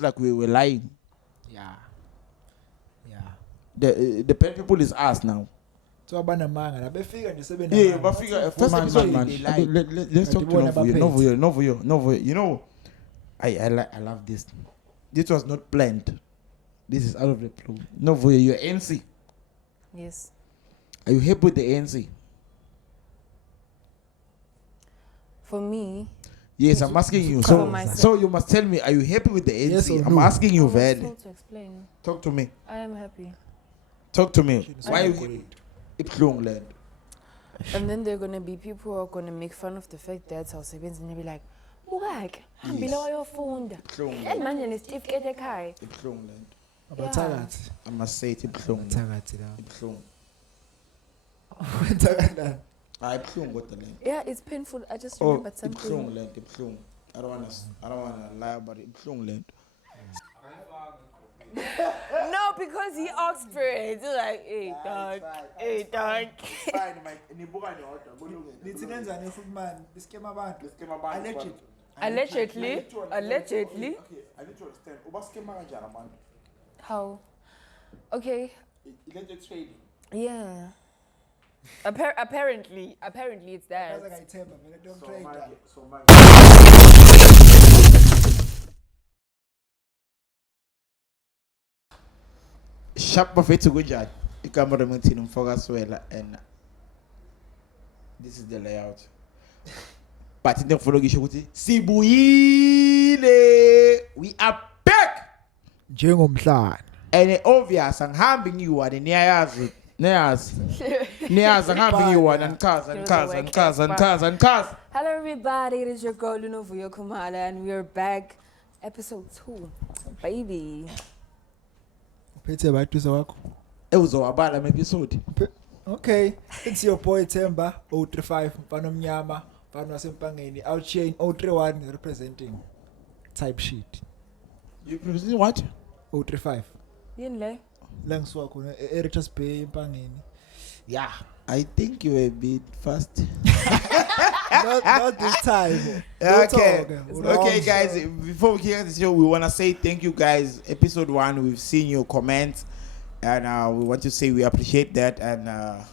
like we were lying. Yeah. The bad people is us now. So abanamanga la befika nje sebenza. Yeah, but figure first episode man. Let's talk to Novuyo. You know, I love this. This was not planned. This is out of the blue. Novuyo, you're ANC. Yes. Are you happy with the ANC? For me. Yes, I'm asking you. So you must tell me, are you happy with the ANC? Yes or I'm no? asking you, I Ved. to explain. Talk to me. I am happy. Talk to me. Why Why you Iplong land? And then there are gonna be people who are gonna make fun of the fact that our siblings and they'll be like, "Bukake, hambile wayofunda." And manje nesitifiketi ekhaya. Iplong land. abathakathi. I must say it Iplong. Abathakathi la. Iplong. Abathakathi. Iplong got the land. Yeah, it's painful. I just Oh, remembered something. Iplong land. Iplong. I don't wanna lie about it. Iplong land. No, because he asked for it. He's like, hey, dog. Hey, dog. Fine, Mike. Nibukani order. Nithi nenzani futhi man? Iskema abantu. Allegedly. Okay, I need to understand. Uba skema kanjani abantu? How? Okay. Illegit trading. Yeah. Apparently it's that. Kaza ngayithemba mina don't trade. So manje. Sharp bafethu kunjani? Ikamera ngithini umfokaswela and this is the layout. But into ngifuna ukisho ukuthi sibuyile. We are back. Njengomhlanje. And obvious angihambi ngiyiwani niyayazi. Niyazi angihambi ngiyiwani anikaza. Hello everybody, it is your girl Lunovuyo Kumala and we are back. Episode 2. Baby. Uphethe abathusa wakho. Uzowabala episode. Okay, it's your boy Themba 035 mfana omnyama mfana wasempangeni outchain 031 representing type sheet. You represent what? 035 Yini le? la ngisuka khona eRichards Bay empangeni. Yeah. I think you were a bit fast. not this time. Okay, guys. Before we get the show, we want to say thank you, guys. Episode 1, we've seen your comments, and we want to say we appreciate that, and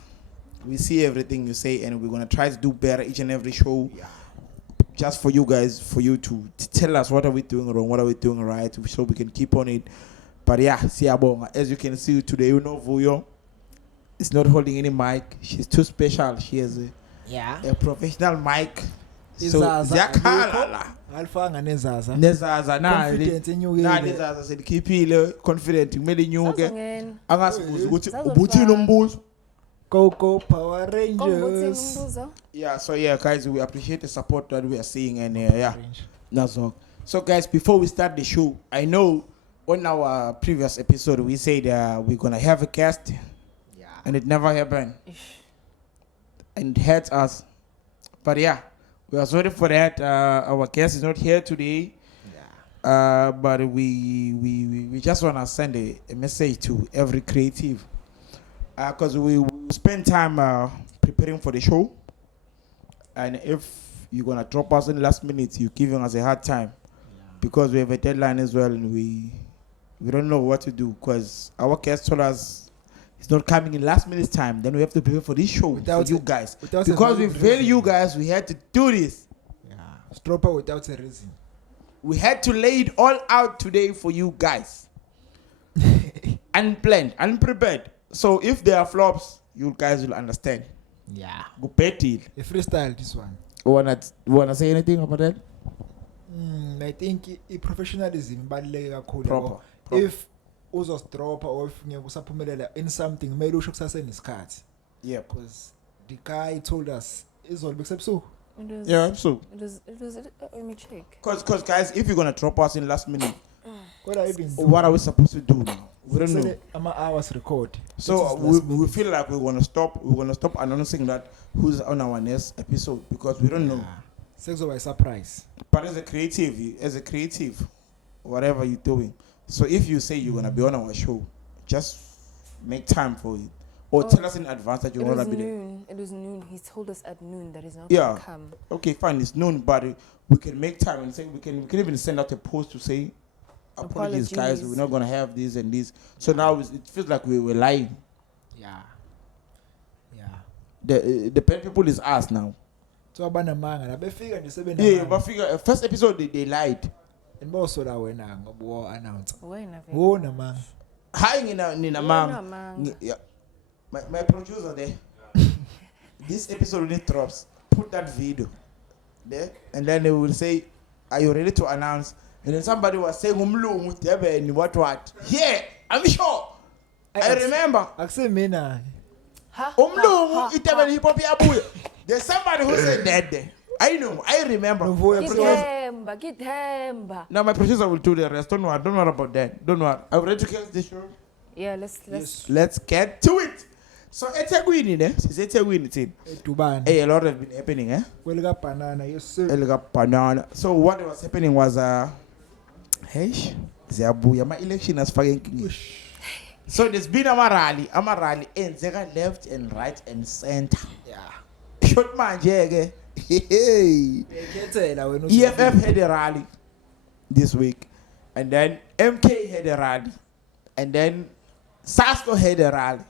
we see everything you say, and we're gonna try to do better each and every show. Yeah. Just for you guys, for you to tell us what are we doing wrong, what are we doing right, so we can keep on it. But yeah, siyabonga. As you can see today, Vuyo is not holding any mic. She's too special. She has a professional mic. So ziyakhala alifanga nezaza. Nezaza Confidence enyukile. nezaza sedikhiphile confident kumele inyuke. Sazongena. Angasibuza ukuthi ubuthini umbuzo. Go Power Rangers. Yeah, so yeah, guys, we appreciate the support that we are seeing, and yeah, that's all. So guys, before we start the show, I know on our previous episode we said we're gonna have a guest, and it never happened, and it hurts us. But yeah, we are sorry for that. Our guest is not here today. But we just wanna send a message to every creative, because we spend time preparing for the show, and if you're gonna drop us in the last minute, you're giving us a hard time, because we have a deadline as well, and we don't know what to do, because our guest told us it's not coming in last minute time. Then we have to prepare for this show for you guys, because we value you guys. We had to do this. Stropper without a reason. We had to lay it all out today for you guys. Unplanned, unprepared. So if there are flops, you guys will understand. Go petty. A freestyle this one. Wanna say anything about that? I think professionalism ibaluleke kakhulu. Proper. If uzosdropper or if ngiyusaphumelela in something, kumele usho kusase nesikhathi. Yeah, because the guy told us izolo bekusebso. Yeah, so. It was, let me check. Cause guys, if you're gonna drop us in last minute, what are we supposed to do now? We don't know. I'm hours record. So we feel like we're gonna stop announcing that who's on our next episode, because we don't know. Sex by surprise. But as a creative, whatever you're doing. So if you say you're gonna be on our show, just make time for it. Or tell us in advance that you're gonna be there. It was noon. He told us at noon that he's not gonna come. Okay, fine, it's noon, but we can make time and say we can even send out a post to say apologies, guys. Apologies. We're not gonna have this and this. So now it feels like we were lying. Yeah. The bad people is us now. So abanamanga nabefika nje Yeah, sebenamanga. but figure first episode they lied. Ndibosola wena ngoba announce. Wena vele. Wo namanga. Hi, Nina Wena Mam. manga. Yeah. My producer there. This episode when it drops, put that video there, and then they will say, "Are you ready to announce?" And then somebody was saying, "Umlungu, Deben, what?" Yeah, I'm sure. I remember. Akusemina. Ha, Umlungu, ha, Iteben hip hop yabuya. There's somebody who said that there. I know. I remember. Novuya Githemba, githemba. Now my producer will do the rest. Don't worry about that. Don't worry. I'm ready to catch the show. Yeah, let's Yes. Let's get to it. So eThekwini ne, siseThekwini thina. Edubani. Hey, a lot has been happening, eh? Kwelika banana yes sir. Elika banana. So what was happening was hey, ziyabuya ma election asifake inkingi. So there's been a rally enzeka left and right and center. Yeah. Short manje ke. Hey. Ekhethela wena EFF had a rally this week, and then MK had a rally, and then Sasco had a rally.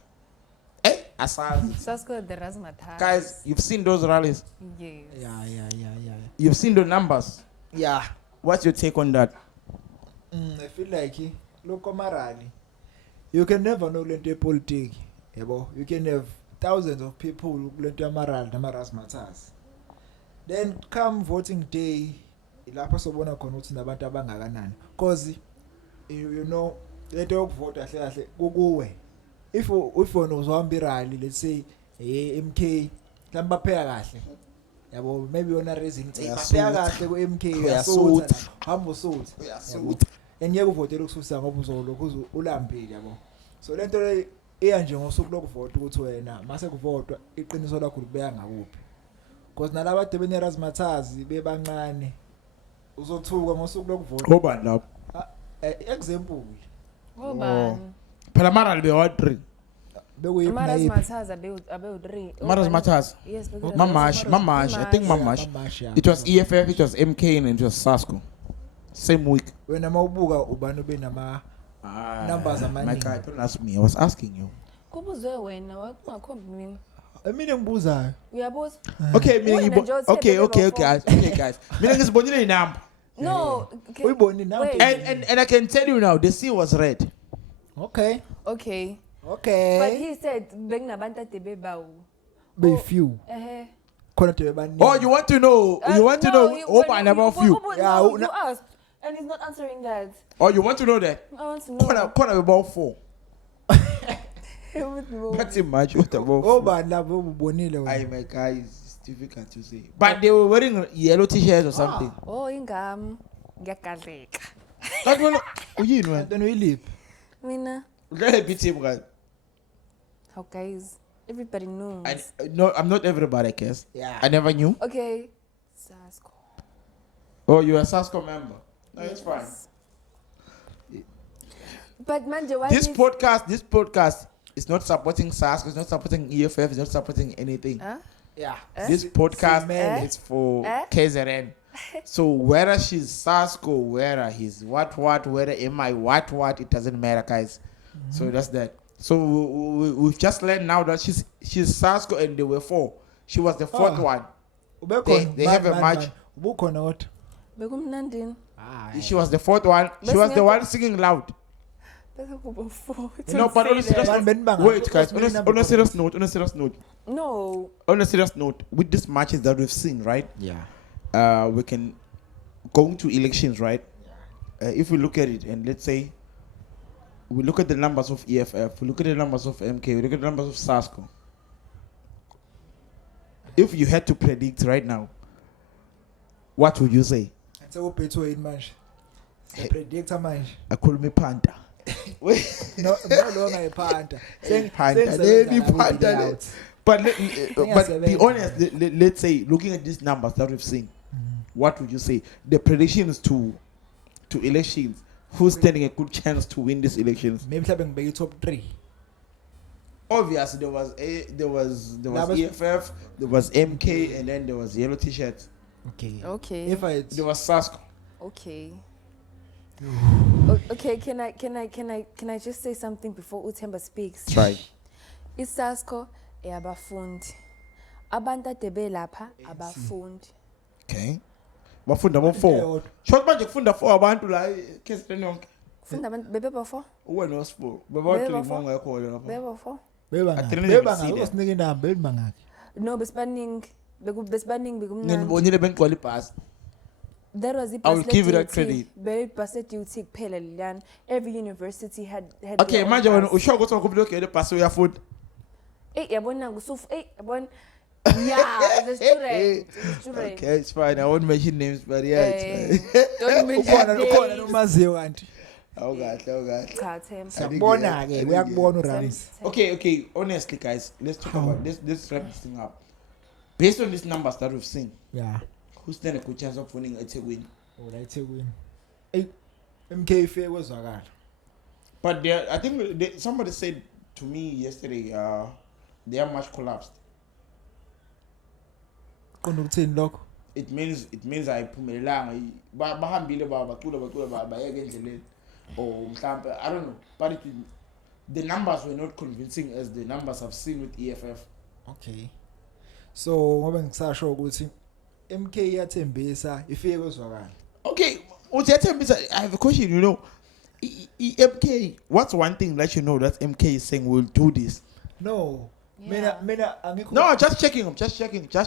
Eh, Asazi. Sasko the Razmataz. Guys, you've seen those rallies. Yes. Yeah. You've seen the numbers. Yeah. What's your take on that? I feel like look Marani. You can never know lento politics. Yabo, you can have thousands of people lento Marani namaras matters. Then come voting day, ilapha sobona khona ukuthi nabantu abangakanani. Cause you know lento yokuvota kahle kahle kukuwe. If wona uzohamba irally, let's say MK mhlawumbe bapheka kahle. Yabo, maybe yona raising bapheka kahle ku MK uyasutha. Hamba usutha. Uyasutha. Engeke uvotele ukususa ngoba uzolokhu ulambile yabo. So lento le iya nje ngosuku lokuvota ukuthi wena mase kuvotwa iqiniso lakho libeka ngakuphi. Because nalabo ade benerazmathazi bebancane uzothuka ngosuku lokuvota. Obani lapho? Example Ngobani? Phela mara libe wa 3. bekuyiphi Marazmataz abe u3. Mara's Matters. Yes, Mamash. I think Mamash. It was EFF, it was MK, and it was Sasco. Same week. wena mawubuka ubani benama numbers My amaningi. guy, don't ask me. I was asking you. Kubuzwe wena wakungakhombi mina. Emini ngibuzayo. Uyabuza? Okay, Wena meaning nje uthi okay, bebe guys. Meaning is bonile inamba. No. Uyiboni now. Wait. And I can tell you now, the sea was red. Okay. Okay. But Okay. he said bekunabantu ade bebawu. Be few. Khona tebe baningi. Oh, you want to know? You want to know? Obani about you. Yeah, No, you na- asked. And he's not answering that. Oh, you want to know that? I want to know. Corner about 4. With me. That's much. What about 4? Obani labo ubonile Aye, wena. my guy, it's difficult to say. But they were wearing yellow t-shirts or something. Oh, ingam. Ngiyakazeka. That one, uyini man? Then we leave. Mina. Let it be team guys. How guys? Everybody knows. No, I'm not everybody, I guess. Yeah. I never knew. Okay. Sasko. Oh, you're a Sasco member. No, it's fine. But manje, why This is- podcast is not supporting Sasco, it's not supporting EFF, it's not supporting anything. Huh? Yeah. This podcast Eh? is for Eh? KZN. So whether she's Sasco, whether he's what, whether am I what, it doesn't matter, guys. So that's that. So we've just learned now that she's Sasco and there were 4. She was the 4th Oh. one. Ubekhona. They have a match. Ubukhona what? Bekumnandini. She was the 4th one. She was the one singing loud. Bese kuba 4. No, but on a serious Abantu note, bangaphi? wait, guys. On Number a serious note, No. with these matches that we've seen, right? Yeah. We can go to elections, right? If we look at it, and let's say we look at the numbers of EFF, we look at the numbers of MK, we look at the numbers of Sasco. If you had to predict right now, what would you say? Sekuphethwe yini manje? Predictor manje. I call me Panther. No longer a panther. Panther, let me Panther. But be honest. Let's say, looking at these numbers that we've seen, what would you say? The predictions to elections. Who's standing a good chance to win these elections? Maybe mhlawumbe ngibeke top 3. Obviously, there was EFF, there was MK, and then there was yellow t-shirts. Okay. Okay. If I There was Sasco. Okay. Okay, can I just say something before Utemba speaks? Try. Isasko eyabafundi. Abantu ade belapha abafundi. Okay. Bafunda bo-4. Short manje kufunda 4 abantu la eKZN yonke. Kufunda abantu bebeba 4? Uwena was4. Baba 3 mongekho lapha. Beba 4? bebanga usinika inamba belibangaki No, besibaningi bekumnandi. Nginibonile bengigcwala ibhasi. That was I will give you that credit. Very based duty kuphela lilana. Every university had Okay, their own manje wena bus. usho ukuthi ukubili ogele ibhasi uyafunda. Yabona ngusuf yabona. Yeah, the student. The student. Okay, it's fine. I won't mention names, but yeah, it's fine. Don't mention ukhona names. nomaziyo kanti Awukahle. Cha, Themba. sabona ke uyakubona uRamis Okay. Honestly, guys, let's talk about let's wrap this thing up. Based on these numbers that we've seen, yeah who stand a good chance of winning eThekwini? right eThekwini hey MK fair kwezwakala But I think somebody said to me yesterday, they are much collapsed. qonda ukuthini lokho It means ayiphumelelanga bahambile bacula bayeke endleleni or mhlambe I don't know, but the numbers were not convincing as the numbers I've seen with EFF. okay so ngoba ngisasho ukuthi MK yathembisa ifike kwezwakala Okay, I have a question. You know, MK. What's one thing that you know that MK is saying will do this? no Yeah. mina angikho No, I'm just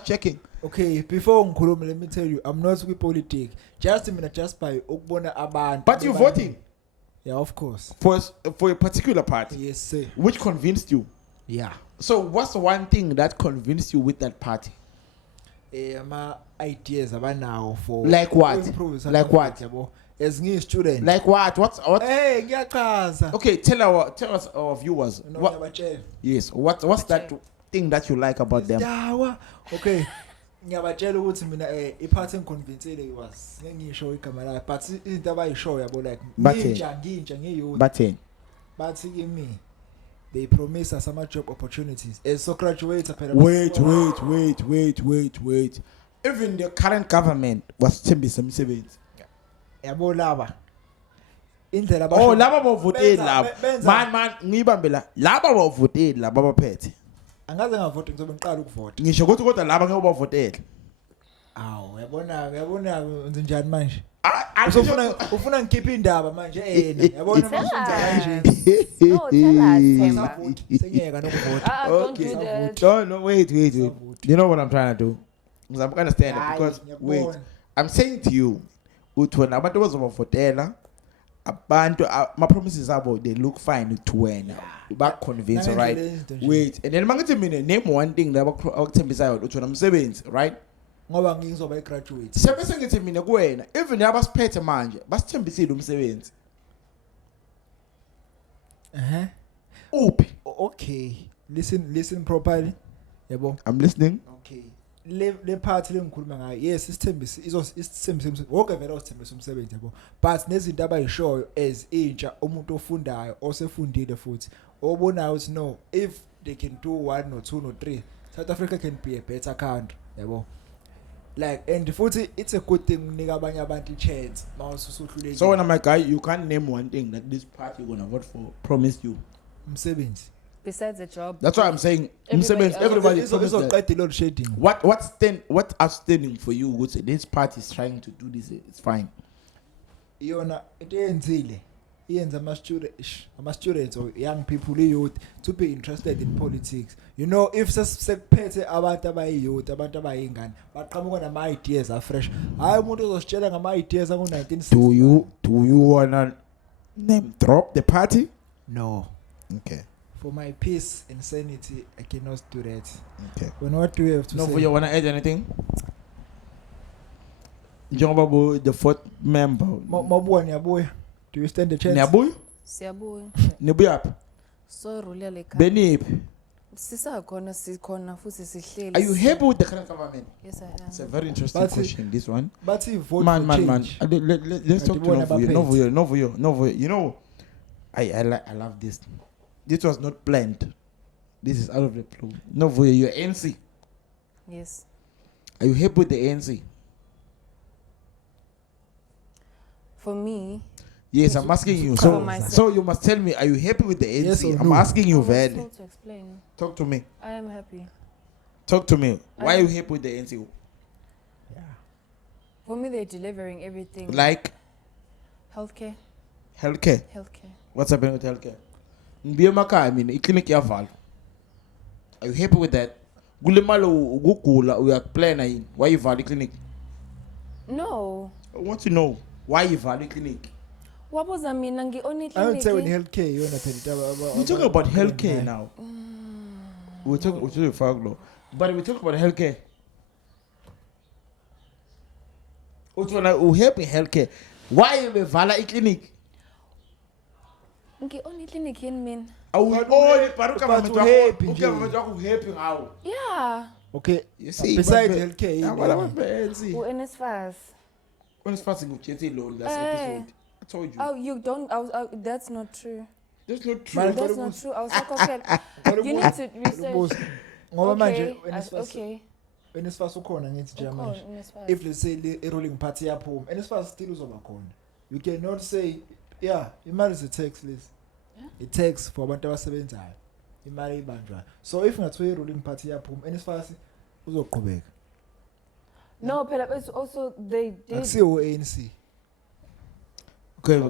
checking. okay before ngikhuluma let me tell you I'm not with politics just by ukubona abantu But you're voting yeah of course for a particular party, yes sir which convinced you. yeah So what's one thing that convinced you with that party? ama ideas abanawo for Like what? improve South Like Africa, what? yabo as ngiyi student Like what? What? hey ngiyachaza Okay, tell us our viewers. no What? ngiyabatshela Yes. What's that thing that you like about them? dawa okay ngiyabatshela ukuthi mina iphathi engiconvincele was ngisho igama layo but into abayishow yabo like Bathini? ngintsha ngiyouth Bathini? bathi kimi they promise us some job opportunities as so graduates phela Wait. Even the current government was thembisa umsebenzi. yabo laba indlela Oh, laba bavoteli Benza- laba. benza- Man, ngibambe la. Laba bavoteli laba baphethe. angaze ngavote ngizobe ngiqala ukuvota Ngisho ukuthi kodwa laba ngeke bavoteli. awu yabona nje njani manje I ufuna ngikhiphe indaba manje yena yabona Tell masuyenza us. kanje No, tell us, Themba. sengiyeka nokuvota Don't Okay. do that. No, wait. You know what I'm trying to do? Because I'm understand it because wait, I'm saying to you, uthi wena abantu bazobavotela abantu my promises abo they look fine to wena. Back convince, right? Wait, and then mangithi mina name one thing that abakuthembisayo uthi wena umsebenzi, right? ngoba ngizoba igraduate Sebese ngithi mina kuwena even abasiphethe manje basithembisile umsebenzi. Uphi? okay listen properly yabo I'm listening. okay le part lengikhuluma ngayo yes isithembisi isithembisi wonke vele osithembisa umsebenzi yabo but nezinto abayishoyo as intsha umuntu ofundayo osefundile futhi obonayo ukuthi no if they can do 1 or 2 or 3 South Africa can be a better country yabo like and futhi it's a good thing unika abanye abantu chance mawusuhlulekile So when my guy, you can't name one thing that this party you're gonna vote for promised you. umsebenzi Besides the job. That's why I'm saying Everybody everybody else- promised that. izoqeda load shedding What's outstanding for you? Would say this party is trying to do this. It's fine. yona into eyenzile iyenza ama students or young people youth to be interested in politics you know if sekuphethe abantu abayiyouth abantu abayingane baqhamuka nama ideas afresh hayi umuntu uzositshela ngama ideas angu 1960 Do you wanna name drop the party? no Okay. for my peace and sanity I cannot do that Okay. when what do we have to No, say for you wanna add anything? Njengoba the fourth member. mabuya niyabuya do you stand the chance Niyabuya? Siyabuya. Nibuya phi? So rulele ekhaya. Beniphi? Sisakhona sikhona futhi sihleli. Are you happy with the current government? Yes, I am. It's a very interesting But question, this one. but vote Man. for change Let's talk to Adibona Novuyo. Novuyo. You know, I love this. This was not planned. This is out of the blue. Novuyo, you're ANC. Yes. Are you happy with the ANC? For me, Yes, I'm asking you. Cover So, myself. so you must tell me, are you happy with the ANC? Yes or I'm no? asking you, I was Vele. told to explain. Talk to me. I am happy. Talk to me. Why are I- you happy with the ANC? Yeah. For me, they're delivering everything. Like Healthcare. healthcare. Healthcare. What's happening with healthcare? I mean, clinic yaval. Are you happy with that? Gulimalo ugugula uyakplana yini? Why you value clinic? No. I want to know why you value clinic. What was I mean? Nangi only I don't say when clinic. healthcare you know We're talking about healthcare now. We're talking Faglo. But we talk about healthcare. We're helping healthcare. Why you vala clinic? Nangi only clinic in mean. Are we But all we- paruka but mama we happy nje. helping how? Yeah. Okay. You see, Besides but- healthcare, Ah, you what know. about ANC? Who in his fast? When it's fasting with Jesse Lord last Eh. episode. I told you. Oh, you don't. that's not true. That's not true. Man, That's not true. I was so confused. You need to research. Bullshit. Ngoba manje Okay. when isifas Okay. when isifas ukhona ngithi nje manje. Ukhona uNSFAS. If let's say the ruling party yaphuma and isifas still uzoba khona. You cannot say yeah, imali is a tax list. Yeah. A tax for abantu abasebenzayo. Imali ibanjwa. So if ngathiwa ruling party yaphuma and isifas uzoqhubeka. No, but it's also they did. Akusiwo ANC. Okay,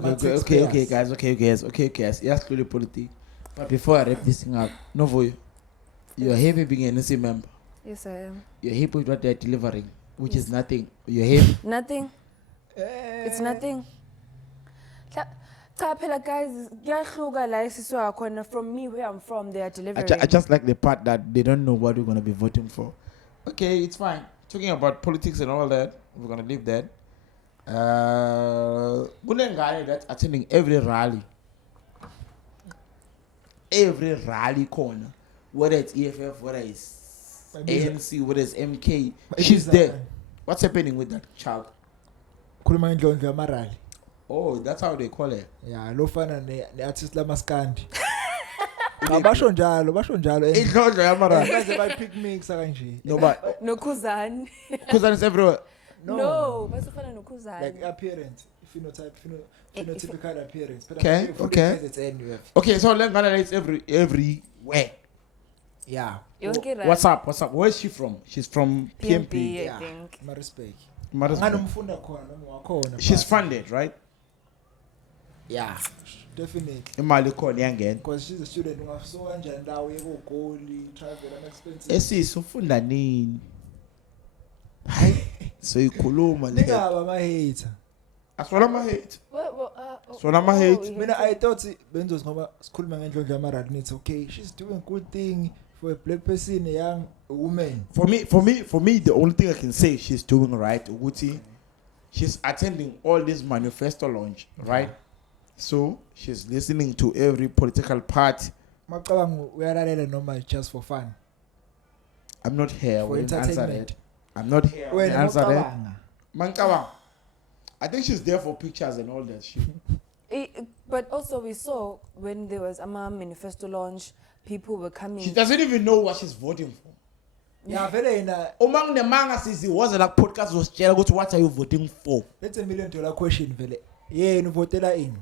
guys. Yes, clearly politics. But before I wrap this thing up, Novo, you're happy being an NC member. Yes, I am. You're happy with what they're delivering, which is Yes. nothing. You're happy. Nothing. It's nothing. Cha phela guys, kuyahluka la esiswa khona from me where I'm from they are delivering. I just like the part that they don't know what we're going to be voting for. Okay, it's fine. Talking about politics and all that, we're going to leave that. Kunengane that's attending every rally. Every rally corner. Whether it's EFF, whether it's ANC, whether it's MK. She's there. What's happening with that child? Khuluma ngendlondlo yamarali. Oh, that's how they call it. Yeah, lofana ne-artist lamaskandi. Basho njalo. Indlondlo yamara. Baze bayipick mix kanje. No, but No Kuzan. because it's everywhere. No, basufana no Kuzan. Like appearance, phenotypical appearance. But Okay, I'm saying for okay. the it's anywhere. Okay, so Lengana is everywhere. Yeah. Yonke right. What's up? Where's she from? She's from PMP. PMP, I Yeah. think. Ma respect. Marisburg. Nganomfunda khona noma wakhona. She's but- funded, right? Yeah, definitely. Imali khona iyangena. Because she's a student ungasuka kanjani ndawo yekogoli, travel and expenses. Esisi ufunda nini? Hayi, so ikhuluma le. Ningaba ama-hater. Aswala ama hate. So nama hate. Mina I thought benzo ngoba sikhuluma ngendlondlo yamarali nithi okay, she's doing good thing for a black person, a young woman. For me, the only thing I can say she's doing right, Uguti, she's attending all this manifesto launch, right? So she's listening to every political party. Macabanga uyalalela noma just for fun. I'm not here For when answer entertainment. that. I'm not here when Wena answer that. macabanga. Mankaba. I think she's there for pictures and all that shit. But also we saw when there was a manifesto launch, people were coming. She doesn't even know what she's voting for. Yeah, vele yena Umang the manga says it was like podcast was tell what are you voting for? that's $1 million question vele. Yena uvotela ini?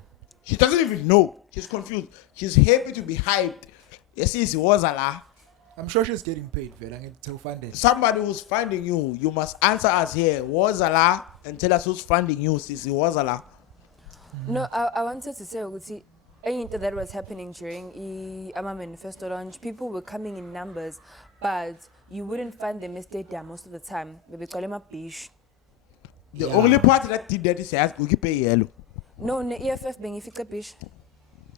She doesn't even know. She's confused. She's happy to be hyped. Yes, it was a la. I'm sure she's getting paid vele ngeke funded. Somebody who's funding you, you must answer us here. Was a la and tell us who's funding you, Sisi was a la. No, I wanted to say, Uguti, anything that was happening during the Ama manifesto launch, people were coming in numbers, but you wouldn't find them estate there most of the time. We call them a bish. The Yeah. only party that did that is we pay yellow. No, ne EFF being if bish.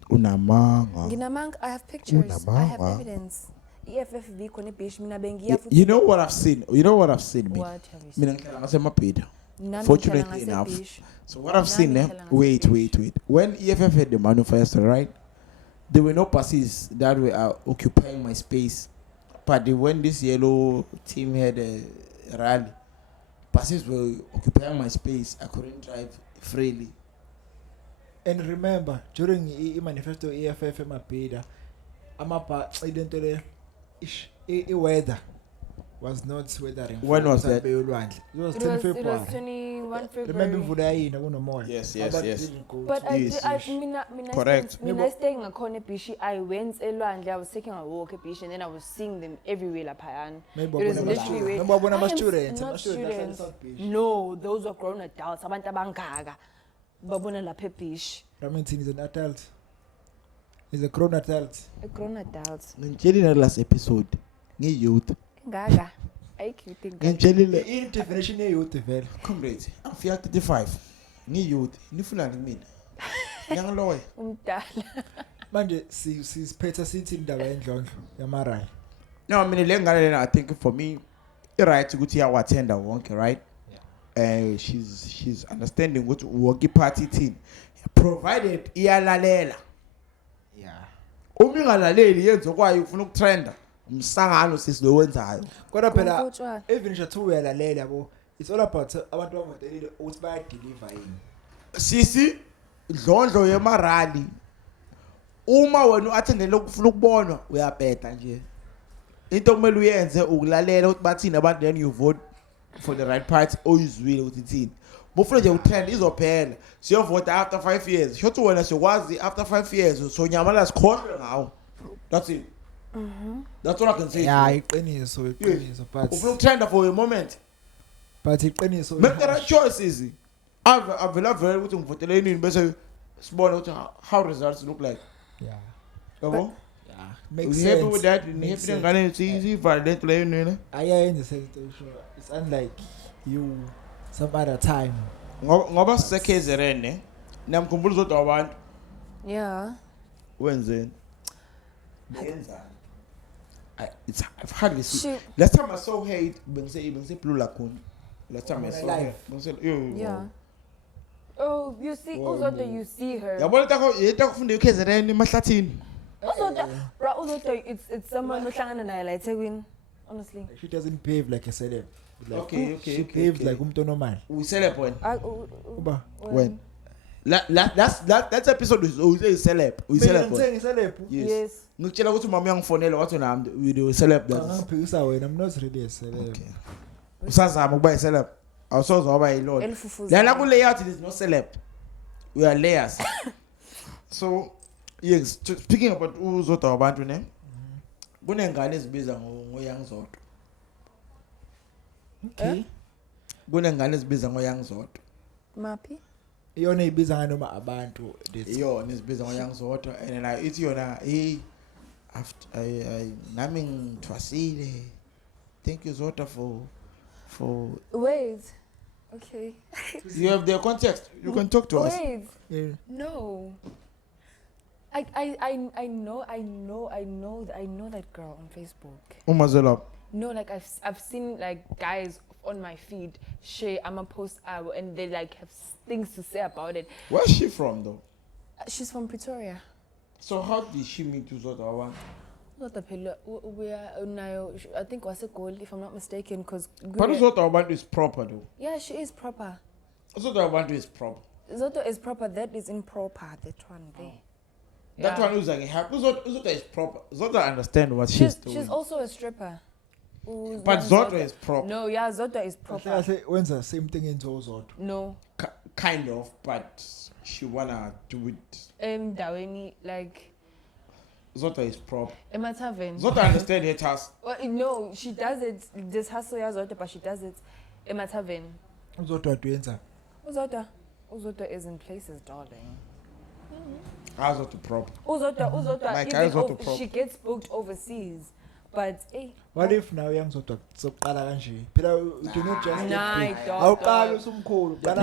Unamanga. Ginamang, I have pictures. I have Unamanga. evidence. EFF be kone bish, mina bengi You know what I've seen? You know what I've seen, me? What have you seen? Mina ngicela ngase mapida. Nami Fortunately ngicela ngase enough. bish. So what I've seen, Nami ngicela ngase wait. bish. When EFF had the manifesto, right? There were no parties that were occupying my space. But when this yellow team had a rally, parties were occupying my space. I couldn't drive freely. And remember, during i-manifesto EFF emabhida, amabha ilento le weather. was not weathering. When was that? It was It 10 was February. 21 Remember February. imvula yayina kunomoya. Yes. But Yes. mina Correct. staying ngakhona eBishi, I went elwandle, I was taking a walk at Bishi, and then I was seeing them everywhere lapha. Maybe It was wabona literally ama- where- maybe wabona I am ama-students, not ama-students ahlala students. eSouth Beach. No, those were grown adults. Abantu abangaka. Babona lapha eBishi. Ramintin is an adult. He's a grown adult. A grown adults. Ngitshelile last episode ngi-youth. Ngaka. Ayikho Ngitshelile In definition ye-youth vele. comrades, ngifika 35. Ngi-youth. Nifuna kimi. Ngiyangiloya. umdala. Manje siphetha sithi indaba yendlondlo yamarali. No, I mean le ngane lena I think for me right ukuthi iyawathenda wonke, right? She's understanding ukuthi wonke party thini. Provided iyalalela. Yeah. Uma ingalaleli yenza kwayo ufuna ukutrenda umsangano sisilowenzayo. Kodwa phela Kunkutshwane. even nje athi uyalalela yabo, it's all about abantu abavotelile ukuthi bayadeliver yini. Sisi dlondlo yemarali uma wena uattendele ukufuna ukubonwa uyabheda nje. Into kumele uyenze ukulalela ukuthi bathini abantu, then you vote for the right party oyizwile ukuthi ithini. Bufuna nje utrend izophela. Siyovota after 5 years. Shothi wena siyokwazi after 5 years sonyamala sikhohlwe ngawo. That's it. That's all I can say. Yeah, iqiniso but Ufuna ukutrenda for a moment. iqiniso. Make the right choices. Avela ukuthi ngivotele inini bese sibone ukuthi how results look like. Yeah. Yabo? Yeah. You Makes happy sense. with that? You Makes happy sense. ngane it's validate le yini? Ayayenza sense. It's unlike you some other time. Ngoba sisekhezerene namkhumbula uzodwa abantu Yeah. wenzeni? Benzani? I've hardly seen. She, Last time I saw hate bengise Blue Lagoon. Last time I saw Live. her. yeah. Oh, you see, Uzoto, you see her. Yabona yeta kufunda ekhezerene emahlathini. Uzoto, bro, Uzoto, it's someone ohlangana naye la eThekwini. Honestly. She doesn't behave like a celeb. Like, Okay. She behaves like umuntu normal. We celebrate. Uba. When? That episode is celeb. We celebrate. celeb. Yes. Ngitshela ukuthi mama uyangifonela wathi nami we do celeb that. Angaphikisa wena, I'm not really a celeb. Okay. Usazama ukuba celeb. Awusoze waba yilona. Elifufuza. Lana ku layout is no celeb. We are layers. So yes, speaking about uzodwa wabantu ne. Kunengane ezibiza ngoYoung Zodwa. Okay. Kunengane ezibiza ngoYoung Zodwa. Mapi? Iyona ibiza nganoma abantu. Iyona ezibiza ngoYoung Zodwa and like ithi yona after I nami ngithwasile. Thank you Zodwa for Wait. Okay. you have the context. You can talk to us. Wait. Yeah. No. I know that girl on Facebook. Umazela. No, like I've seen like guys on my feed share I'm a post and they like have things to say about it. Where's she from though? She's from Pretoria. So how did she meet Uzodwa? Not the pillar. We are now. I think was a goal if I'm not mistaken. Because But Uzodwa is proper though. yeah, she is proper. Uzodwa is proper. Zoto is proper. That is improper. That one there. That Yeah. one is like Uzodwa is proper. Uzodwa understand what she's doing. She's also a stripper. But Zodwa is proper. No, yeah, Zoto is proper. I say when's the same thing in Zodwa? No. Kind of, but she wanna do it. Daweni like Zodwa is proper. Emma Tavern. Zodwa understand her task. Well, no, she does it. This hustle yeah, Zoto, but she does it. Emma Tavern. Zodwa tuyenza. Uzoto is in places, darling. How's Zodwa proper? Uzoto, My even guy is Zodwa if proper. she gets booked overseas. But hey, What if now young Zodwa soqala kanje? Phela you do not just Nah, get big. dog, Awuqala dog. usumkhulu. The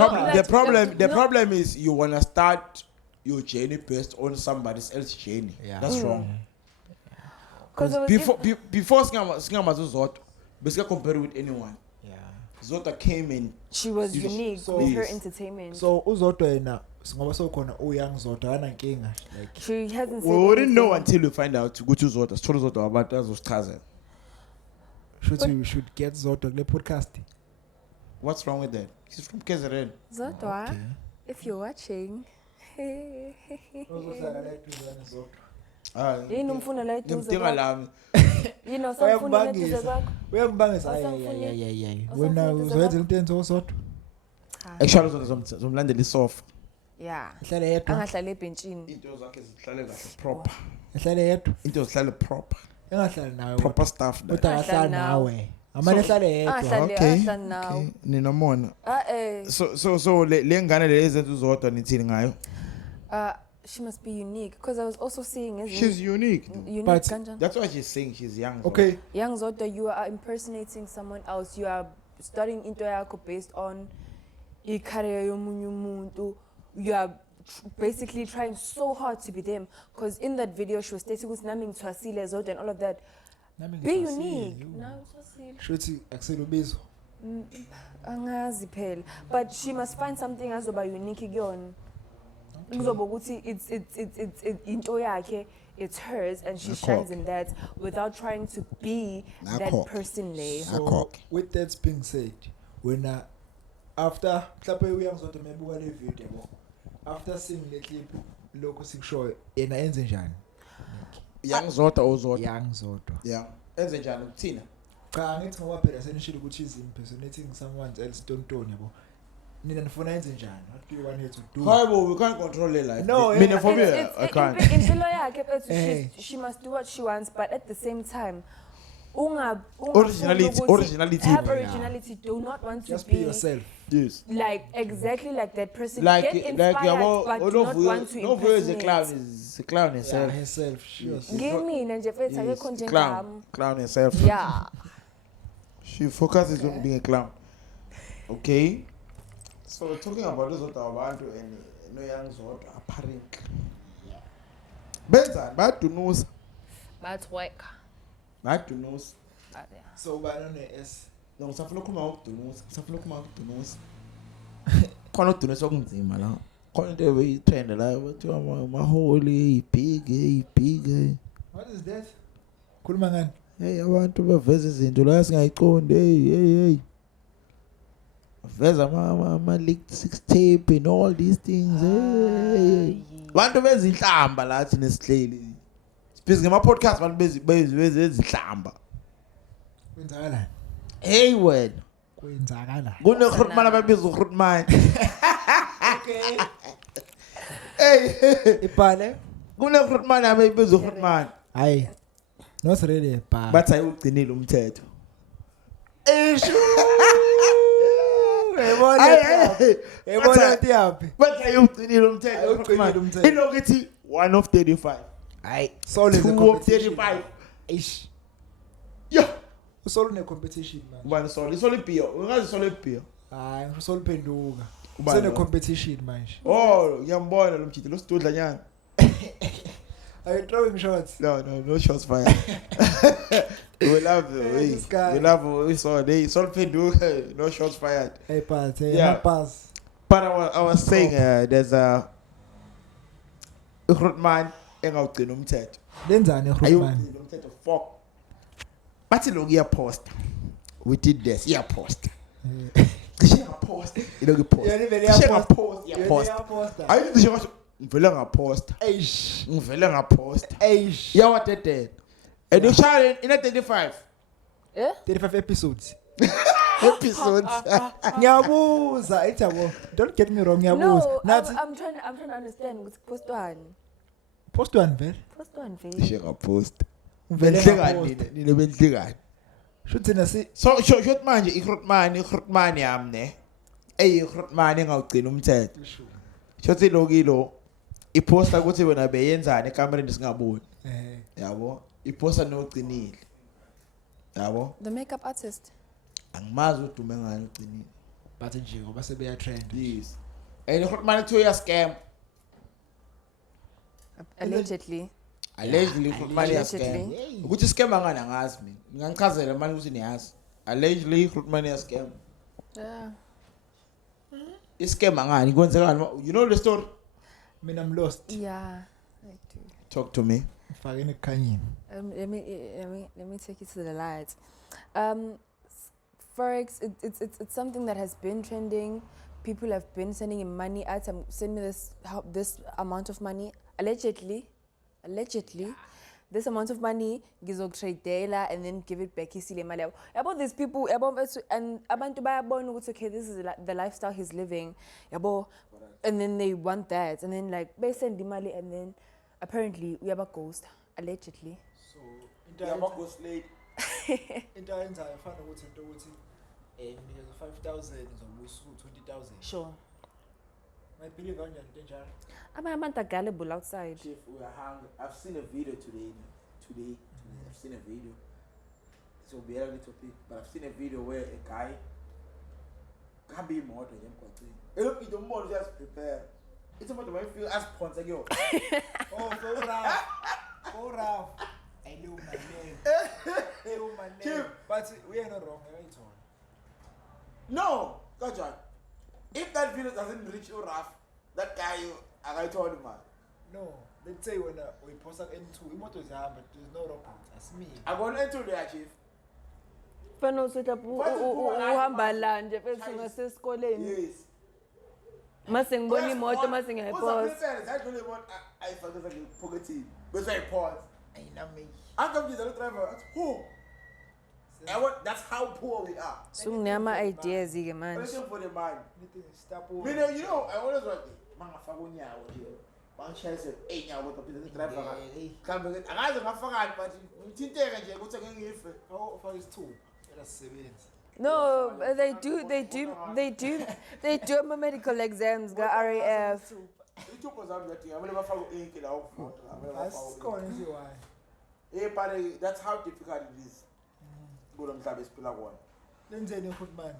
Qala problem is you wanna start your journey based on somebody else's journey. Yeah. That's wrong. because Before Singama's Zodwa, basically compare with anyone. Yeah. Zodwa came in. she was You- unique so- with her Yes. entertainment. So uzodwa yena singoba sokhona uyoung Zodwa anankinga like She hasn't said We wouldn't know anything. until we find out ukuthi Zodwa. Sithola Zodwa abantu azosichaza. should we should get Zodwa kule podcast. What's wrong with that? She's from KZN. Zodwa, if you're watching. Uzosala la eduzane Zodwa. yini umfuna la eduze ngimdinga kwakho? lami. You know samfuna la eduze Uyakubangisa. kwakho? Uyangibangisa Awusamfuni- ayi. awusamfuni Wena eduze uzoyenza into enzo sodwa. Cha. Actually zomlandela isofa. Yeah. Ehlale yedwa. Angahlala ebhentshini. Into zakhe zihlale kahle proper. Ehlale yedwa. Into zihlale proper. Engahlali nawe. Proper stuff. Kodwa Angahlali akahlali nawe. nawe. Amane ehlale yedwa. Angahlali ahlali nawo. Okay. Ninamona. Eh. So le ngane le ezenza uzodwa nithini ngayo? She must be unique because I was also seeing as She's unique. unique But- kanjani? That's why she's saying she's young. Okay. Young Zodwa, you are impersonating someone else. You are starting into yakho based on career yomunye umuntu. You are basically trying so hard to be them. Because in that video, she was stating ukuthi nami ngithwasile Zodwa and all of that. Nami Be ngithwasile, unique. yo. No, ngithwasile. Shuthi akuselubizo. Angazi phela. But she must find something azoba unique kuyona. Kuzoba ukuthi it's into yakhe, it's hers and she shines in that without trying to be that Nakho. person le. So with that being said, when after mhlawumbe uyangizodwa mebuka le video yabo. After seeing le clip lokho sikushoyo yena enze njani? Young Zodwa ozodwa. Yangizodwa. Yeah. Enze njani ukuthina? Cha ngithi ngoba phela senishilo ukuthi is impersonating someone else tontoni yabo. Nina nifuna enze njani? What do you want her to do? However, we can't control it like No, me yeah. for me, It's- I can't. impilo yakhe but Eh. she must do what she wants but at the same time Originality. have Yeah. originality, do not want to Just be be yourself. Yes. like exactly like that person. Like get inspired but do not want to no is a impersonate. clown is a clown Yeah, himself. herself. Sure. Yes. Ngimina nje mfethu Yes, akekho nje clown. ngami. Clown herself. Yeah. She focuses on being a clown. Okay. So talking about those other abantu and no young Zodwa apparently. Benza badunusa. But work. Badunusa. So banana S. No ngisafuna ukukhuluma ngokudunusa. Ngisafuna ukukhuluma ngokudunusa. Khona udunusa okunzima la. Khona into ebeyitrend la bathi amaholi big. What is that? Khuluma ngani? Hey abantu baveza izinto la singayiqondi hey. Veza ama leaked 6 tape and all these things. Hey. Abantu benza inhlamba la thina sihleli. Sibhizi ngama podcast abantu benza izinhlamba. Kwenzakalani? Hey wena. Kwenzakalani? Kune Grootman ababiza uGrootman. Okay. Hey. Ibhale. Kune Grootman ababiza uGrootman. Hayi. Not really a bar. Bathi ayugcinile umthetho. Ebona tiyapi? Bathi ayugcinile umthetho. Ayugcinile umthetho. Ilokuthi 1 of 35. Hayi. Soul is a 2 of competition. 35. Ish. Yeah. Soul ne competition man. Ubani solo isolo beer. Ungazi solo beer. Hayi, soul phenduka. Ubani Sene lo? competition manje. Oh, ngiyambona lo mjidi lo sidudla nyana. Are you throwing shots? No shots fired. We love This guy. we love we saw they solo penduka, no shots fired. Hey pass, Yeah. yeah. Pass. But I was saying there's a Grootman engawugcina umthetho. Lenzani Grootman? Ayugcina umthetho fuck. Bathi lo kuyaposta. We did this. Iyaposta. Cishe ngaposta. Iloku iposta. Yena vele Cishe iyaposta. ngaposta. Iyaposta. Iyaposta. Ayicishe ngasho ngivele ngaposta. Eish. Ngivele ngaposta. Eish. Yawadedela. And you shot in a 35 Eh? 35 episodes. episodes. Ngiyabuza, ithabo. Don't get me wrong, ngiyabuza. No, Nathi I'm trying to understand ukuthi post one. post one vele. Post one vele. Cishe ngaposta. Vele Benhlekani ngaposta. nina benhlekani. Shuthi na si So shot manje iGrootman yami ne. IGrootman engawugcina umthetho. Shothi lokilo iposta ukuthi wena beyenzani ekamereni singaboni. Yabo? Iposta nogcinile. Yabo? The makeup artist. Angimazi udume ngani ugcinile. bathi nje ngoba sebeya trend. Yes. And iGrootman kuthiwa ya scam. Allegedly. Allegedly iGrootman ya scam. Allegedly. Ukuthi scam angani angazi mina. Nginganichazela manje ukuthi niyazi. Allegedly iGrootman ya scam. Yeah. Iscam angani kwenzekani? You know the story? Mina I'm lost. Yeah. I do. Talk to me. Fakeni ekhanyeni. Let me take you to the light. Forex, it's something that has been trending. People have been sending him money. Send me this amount of money. Allegedly, allegedly, this amount of money, ngizokutradela and then give it back. Isile imali yabo. Yabo, these people, yabo, and abantu bayabona ukuthi, okay, this is the lifestyle he's living. Yabo, and then they want that, and then like they send imali, and then apparently we have a ghost, allegedly. So Yeah, what goes late? into ayenzayo fana ukuthi into ukuthi nginikeza 5,000 ngizobusa u20,000. Sure. My believe kanjani into enjalo. Abantu are gullible outside. Chief, we are hungry. I've seen a video today. I've seen a video. So be a little bit, but I've seen a video where a guy can't be more than him. Look, you don't more just prepare. It's about the way you feel as ponce again. Oh, go Ralph. I know my name. I know my name. Chief. But we are not wrong. Right on. No, gotcha. If that video doesn't reach you, Raf, that guy, I told him, man. No, let's say when we post up into imoto zihamba, there's no robot. That's me. I got into the chief. Fana usuthi uhamba la nje bese ngasesikoleni. Yes. Mase ngibona imoto mase What's ngiyayiphosa. the I told him what I thought like a pocket. But I pause. I know me. I come to the driver. Who? That's how poor we are. Sunginama ideas ke manje. Listen for the man. Anything stop. You know, I always want manga fagonya here. Bang chase nyawo to the driver. Kambe akaze ngafakani but ngithinteke nje ukuthi ngiyife. How far is 2? That's 7. No, they do my medical exams, got RAF. Ituko zami ngathi ngabona bafaka ink la ukufunda. Asikhona nje why. But that's how difficult it is. Kulo mhlaba esiphila kuwona. Lenzeni ukhulumani?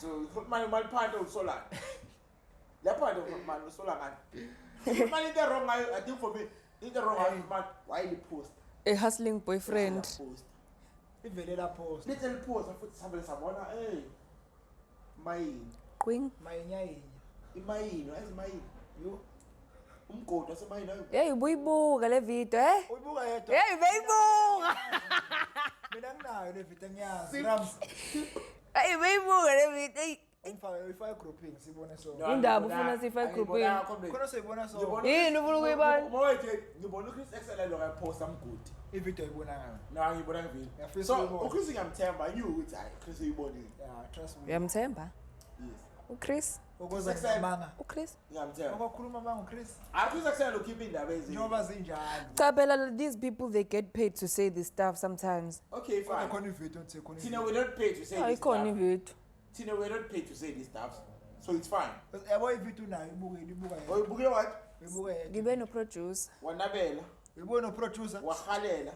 So ukhulumani maliphandle usola. Lapha nje ukhulumani usola ngani? Ukhulumani into wrong ngayo, I think for me into wrong ngayo man why the post? A hustling boyfriend. Post. Ivele la post. Little post futhi sambele sabona mayini. Queen. Mayinyayini. Imayini, ezimayini. Yo. Umgodi wasemayini ayo. Hey, buyibuka le video, eh? Uyibuka yedwa. Hey, beyibuka. Mina nginayo le video ngiyazi. Rams. Hey, beyibuka le video. Uyifaka grouping sibone so. Indaba ufuna siyifake grouping. Khona siyibona so. Yini ufuna ukuyibona? Mawethe ngibona uChris XL lo ngaposta umgodi. Ivideo ibona ngayo. Na ngibona ngevideo. Ngiyafisa So ukuyibona. uChris ngiyamthemba I knew ukuthi hayi Chris uyibonile. Yeah, trust me. Uyamthemba? Yes. uChris? Ukuze ngamanga. uChris? Ngiyamthemba. Ngokukhuluma bangu Chris. Chris XL ukhipha indaba ezinye. Njoba zinjalo. Cha phela these people they get paid to say this stuff sometimes. Okay, fine. Khona ivideo nje khona. Tina, we don't pay to say this Ayikhona stuff. ivideo. Tina, we don't pay to say this stuff. So it's fine. Yabo ivideo nayo ibuka yedwa. Oyibuke what? Ibuka yedwa. Ngibe no producer. Wanabela, Uyibona uproducer. wahalela.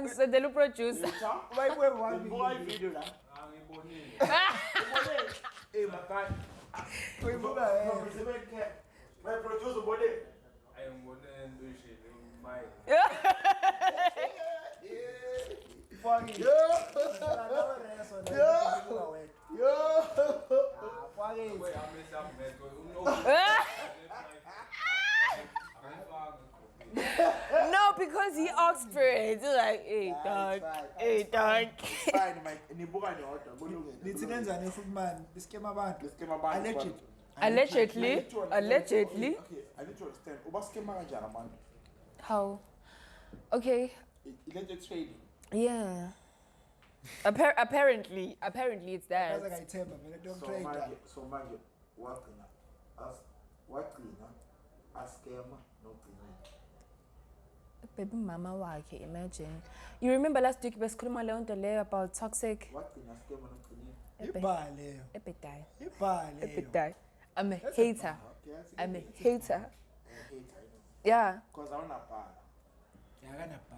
Ngisedela uproducer. Uyicha? Ubayibuke wami. Uyibuka ivideo la. Ngibonile. Ubone? Makani. Uyibuka No, yedwa. Msebenke. My producer ubone. Ayengibone into eshile my Fagi. Yo. Nawe reso na Yo. ibuka wedwa. Yo. Fagi. wehamba esabhetho No, because he asked for it. He's like, hey, Yeah, dog. it's fine. Hey, dog. Fine, Mike. Nibuka ni order. Kulungile. Nithi nenzani futhi man? Iskema abantu. Iskema abantu. Alleged. Allegedly. Okay, Allegedly. okay, I need to understand. Uba skema kanjani abantu? How? Okay. Illegit trading. Yeah. Apparently it's Kaza that. ngayithemba vele don't So trade. manje wagcina wagcina askema nogcina. Baby mama wakhe, imagine. You remember last week besikhuluma leyo nto leyo about toxic Wagcina askema nogcina. Ibha leyo. epidai. Ibha leyo. Epidai. I'm a hater. Okay, I'm a hater. I know. Yeah. Because I wanna power. Yakana bha.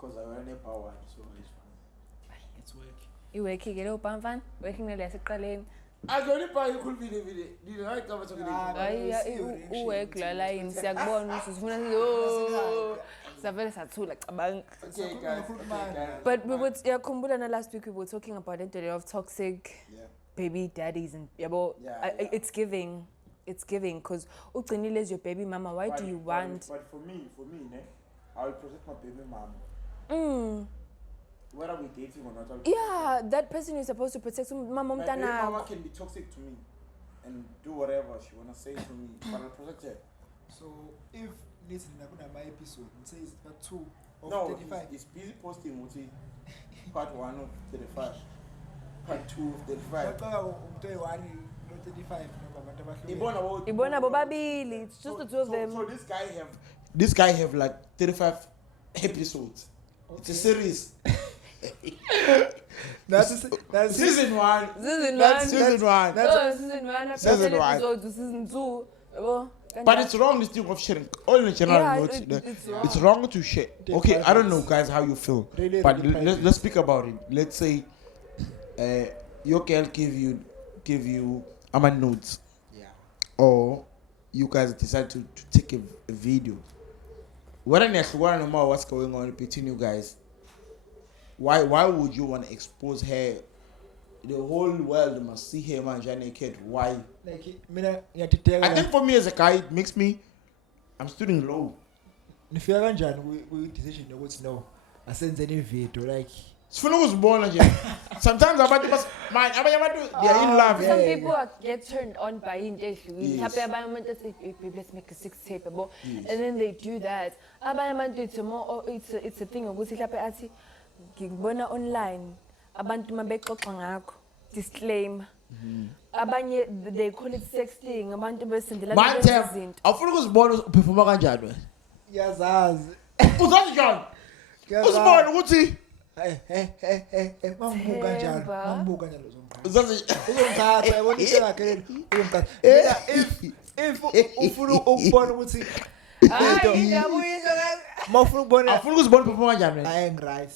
Because I wanna power so it's fine. It's work. Iwekhi ke lo pamfan, working le yasiqaleni. Akoni power ikhulumile vile. Did I come to Hayi uwek la line siyakubona usifuna savele sathula cabanga. Okay, guys. But we would yakhumbula na last week we were talking about the idea of toxic Yeah. baby daddies and yabo Yeah. it's giving because ugcinile as your baby mama why do you want But for me, ne, I will protect my baby mom. mm, Whether we dating or not. yeah that person you're supposed to protect mama My baby mama umntana can be toxic to me and do whatever she wanna say to me, but I'll protect her. So if listen nakunama episode says part 2 of No, 35. he's busy posting what he part 1 of 35, part 2 of 35. Baxoka umuntu oyi-1 no-35 noma abantu abahlukene. Ibona what- Ibona bobabili. It's just the two of them. So this guy have like 35 episodes. It's a series. That's Season 1. Season That's- 1. Season 1. that's- Season 1. Season 1. Episode to season 2. Yabo, But it's wrong this thing of sharing. All in the general Yeah, notes. it's wrong. It's wrong to share. Take Okay, I don't know, privates. guys, how you feel. Really, But really private. let's speak about it. Let's say your girl give you my notes, yeah. or you guys decide to take a video. What I want to know what's going on between you guys. Why would you want to expose her? The whole world must see her man naked. Why? Like mina ngiyadideka. I think for me as a guy, it makes me. I'm stood low. nifika kanjani ku-decision yokuthi no asenze video like Sifuna ukuzibona nje. Sometimes abantu man abanye abantu they are in love. Some Yeah. people get turned on by into ehlukile. Yes. Happy abantu that say, "Hey, babe, let's make a 6 tape," yabo. Yes. And then they do that. Abanye abantu it's more it's a thing ukuthi mhlawumbe athi ngikubona online abantu mabexoxa ngakho. Disclaimer. Abanye they call it sexting. Abantu besendela Man, izinto. awufuna ukuzibona uperforma kanjani wena? ngiyazazi Uzathi njani? Uzibona ukuthi mambuka kanjani Themba. mambuka kanjani uzongikhatha uzathi uzongikhatha yabona isakhe leli uzongikhatha mina if ufuna ukubona ukuthi Hayi, ngiyabuyisa mawufuna ukubona awufuna ukuzibona uperforma kanjani wena? ayi ngiright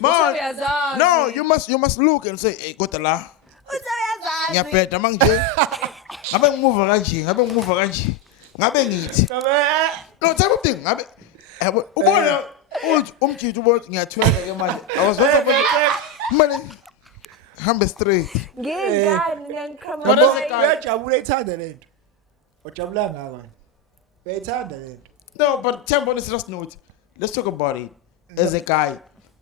Man, uyazazi. no, you must look and say, hey, kodwa la. Uyazazi. Ngiyabheda manje. Ngabe ngimuva kanje. Ngabe ngithi. No, type of thing. Ngabe ubona uthi umjito ubothi ngiyathweka ke manje. I was not supposed to. Man, hambe straight. Ngingani ngiyangiqhama. What is it, guy? uyajabula ithanda lento ujabula ngako uyayithanda lento No, but Tembo, on a serious note, let's talk about it. As a guy,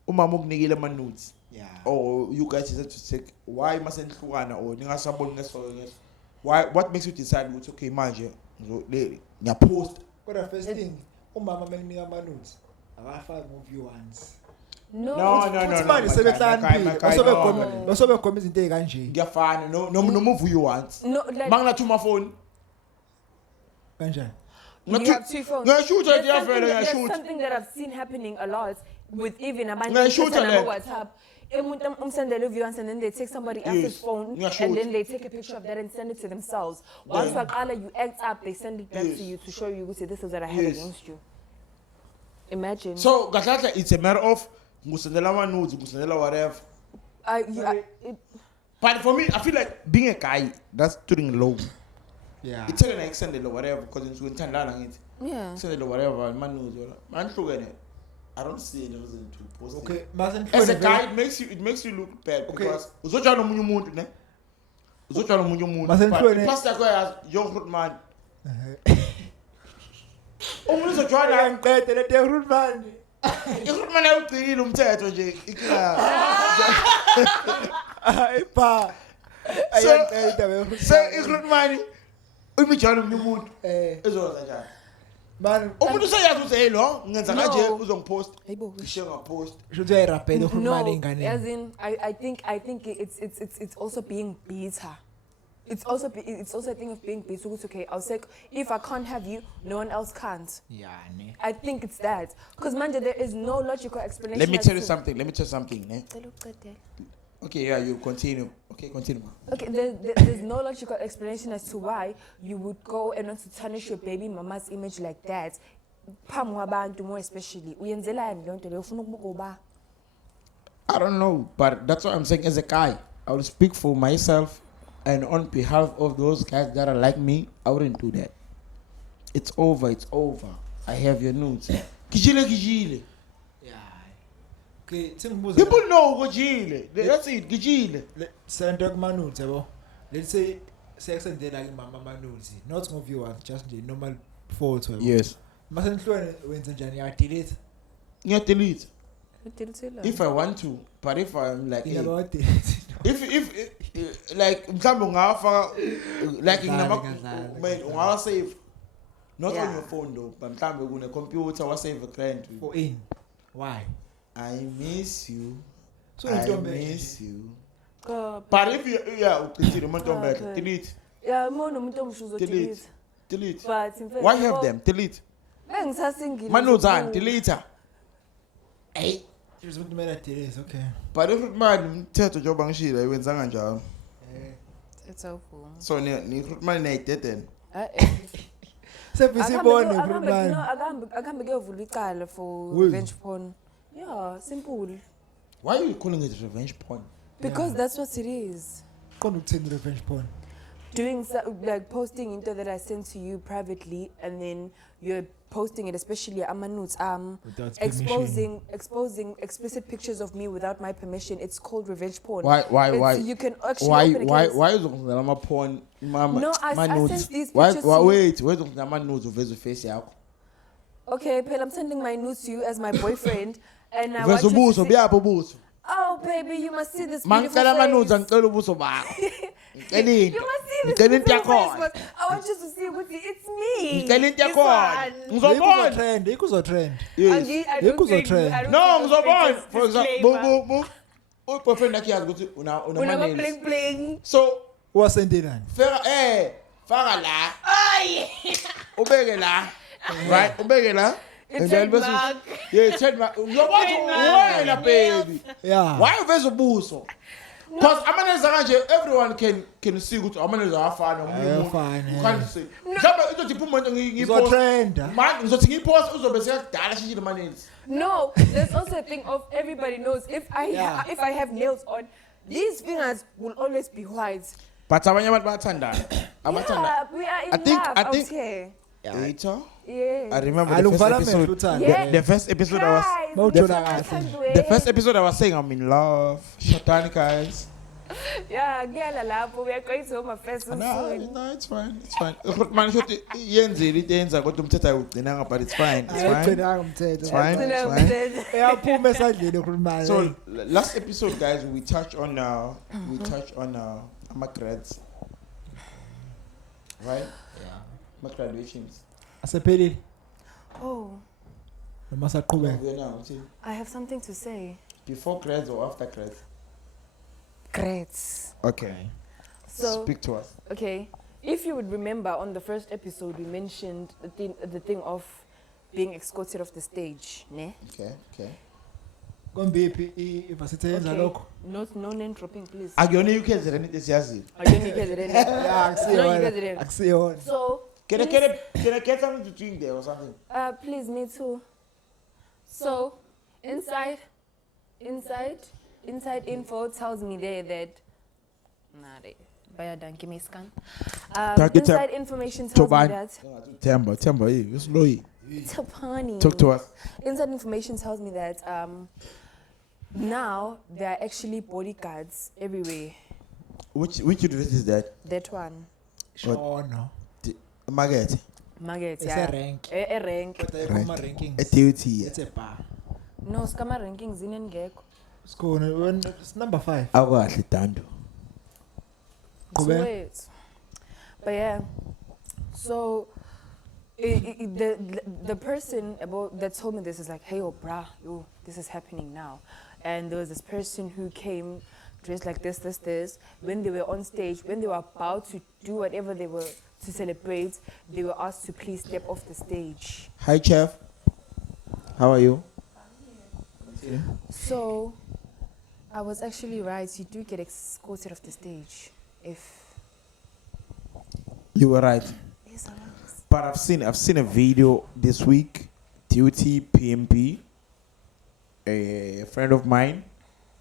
umama ukunikile ama notes. yeah Or you guys decide to take why mustn't hlukana or ningasaboni ngeso. Why what makes you decide ukuthi okay manje ngiyapost? kodwa first thing umama menginika ama-notes akafaki mu-view ones No. futhi manje sebehlakaniphile basobegoma izinto ey'kanje Ngiyafana no move you want. No, like Manginathuma phone. kanjani you have 2 phones. Ngiyashoot There's idea something vele that- there's ngiyashoot. something that I've seen happening a lot with even abantu Ngiyashoot on le. WhatsApp. Umuntu umsendele viewers and then they take somebody else's Yes. phone Ngiyashoot. and then they take a picture of that and send it to themselves. Once Yeah. waqala you act up, they send it back Yes. to you to show you ukuthi this is what I had Yes. against you. Imagine. So kahlahla it's a matter of ngusendela ama notes, ngusendela whatever. But for me, I feel like being a guy that's doing low. yeah It's an extended or whatever because it's going to ngithi. yeah. Extended or whatever man knows whatever. Man hlukene. I don't see any reason to post it. okay mase As a nihlole guy, vele- it makes you look bad Okay. because uzojana omunye umuntu ne. Uzojana omunye umuntu. Mase But nihlole- pastor yakho yo man. Umuntu uzojana ngiqede lento ye-rootman ihulumeni awugcinile umthetho nje ikhaya. ipha So- ayangiqeda indaba ye-rootman. So ihulumeni imijana omunye umuntu ezoza njani? man Umuntu useyazi ukuthi hey lo ngenza No. kanje uzongipost. Hayibo. Ngisho ngapost. shuthi uyayirabhela No, uhulumani ey'nganeni as in, I think it's also being bitter. It's also a thing of being bitter. Okay, I'll say if I can't have you, no one else can't. yani I think it's that because manje there is no logical explanation. Let me as tell you to- something. Ne? Okay, yeah, you continue. Okay, continue. Okay, there's no logical explanation as to why you would go and want to tarnish your baby mama's image like that. Phambi kwabantu more especially. Uyenzelani le nto leyo ufuna ukubuka uba? I don't know, but that's what I'm saying. As a guy, I will speak for myself, and on behalf of those guys that are like me, I wouldn't do that. It's over. I have your notes. Gijile. yeah okay sengibuza People know gijile. That's it. Gijile. sento kuma-notes yabo let's say sekusendela imama ama-notes not ngo-view ones just nje normal photo yabo Yes. mase nihlole wenza njani yadelete Delete. Delete. If I want to, but if I'm like, hey, ingabawadelete if like mhlawumbe ungafaka like Ngazali, ngazali. ungawasave Not Yeah. on your phone though, but mhlambe kune computer wasave a client. For in. Why? I miss you. So I don't miss you. Ka- But if you ucithile umuntu Ah, ombethe, okay. delete, Yeah, mona umuntu omshuzo delete, delete. delete. But in fact, Why have them? Delete. Bengisasingile. Manuzan, delete. Hey. Here's what the matter is. Okay. But if man umthetho njengoba ngishilo iwenzanga njalo. It's awful. So ni man nayidead then. Sebisibone Khulumani. Akahambe kuyovula icala for Will. revenge porn. Yeah, simple. Why are you calling it revenge porn? Because that's what it is. Qonda ukuthini revenge porn. Doing like posting into that I sent to you privately, and then you're posting it, especially Amanuts, Without exposing explicit pictures of me without my permission. It's called revenge porn. Why? You can actually open a case. Why uzongena ama porn mama? No, I nudes? sent these Why pictures to you. wait, uzongena ama nudes uveza face yakho. Okay, Pale, I'm sending my nudes to you as my boyfriend, and I want Uveza you ubuso to see. buyaphi ubuso? Oh, baby, you must see this beautiful Mangicela ama nudes face. angicela ubuso bakho. Ngicela You into. must see this Ngicela into beautiful face, yakhona. but I want you to see what it's me. Ngicela into This yakhona. one. Ngizobona. Trend, ikuzo trend. Yes. I You don't could think- trend. I don't No, think those ngizobona. pictures For example, disclaimer. boyfriend yakhe yazi ukuthi una Unama nails. bling bling. So Wasendelani. faka la. Ubeke la. Right? Ubeke la. It's And then trademark. yeah, trademark. Ngiyobona wena baby. Yeah. Why uveza ubuso? Because amaneza kanje everyone can see ukuthi amaneza afana omunye umuntu. Ayafana, You can't see. Mhlawumbe izothi umuntu ngiyipost. Uzotrenda. Man, ngizothi ngiyipost uzobe sekudala shishile amaneza. No, there's also a thing of everybody knows if Yeah. I have nails on, these fingers will always be white. But abanye abantu bayathandana. Abathanda. Yeah, we are in I think- love I out think- here. Later, Yeah. I remember the first Aluvala episode. mehlo uthando. Yeah. The first episode I was. Guys, Mawuthola let's kahle. understand The first episode I was saying I'm in love. Shatani guys. Yeah, kuyala lapho we are going to home affairs soon. No, it's fine. It's fine. Man, shothi yenzile into yenza kodwa umthetho awugcinanga but it's fine. It's fine. Ayigcinanga umthetho. It's fine. It's fine. Uyaphuma esandleni Khulumani. So last episode, guys, we touched on my grades, right? Yeah. My graduations. Asephelile. Oh, Noma saqhubeka. We're now until I have something to say. before grades or after grades. Great. Okay. So, Speak to us. okay, if you would remember on the first episode, we mentioned the thing of being escorted off the stage, ne? Okay. Kombiphi i-varsity yenza lokho? No name dropping, please. Akuyona iUKZ lento esiyaziyo. Yeah, President. akusiyona. So, Can I get something to drink there or something? please, me too. So, inside info tells me there that give me a scan. Thank you, Inside information tells me that Temba, it's low. Tapani. Talk to us. Inside information tells me that now there are actually bodyguards everywhere. Which university is that? That one, Shono. Market. Market, It's yeah. a rank. A rank. But I come rankings. A TUT. It's a bar. No, skama rankings in ngekho. It's number 5. Awakahle Tando. Qhubeka. Sweet. But yeah, so the person that told me this is like, hey, oh, brah, yo, this is happening now. And there was this person who came dressed like this. When they were on stage, when they were about to do whatever they were to celebrate, they were asked to please step off the stage. Hi, Chef. How are you? So I was actually right. You do get escorted off the stage if. You were right. Yes, I was. But I've seen a video this week. TUT PMP. A friend of mine,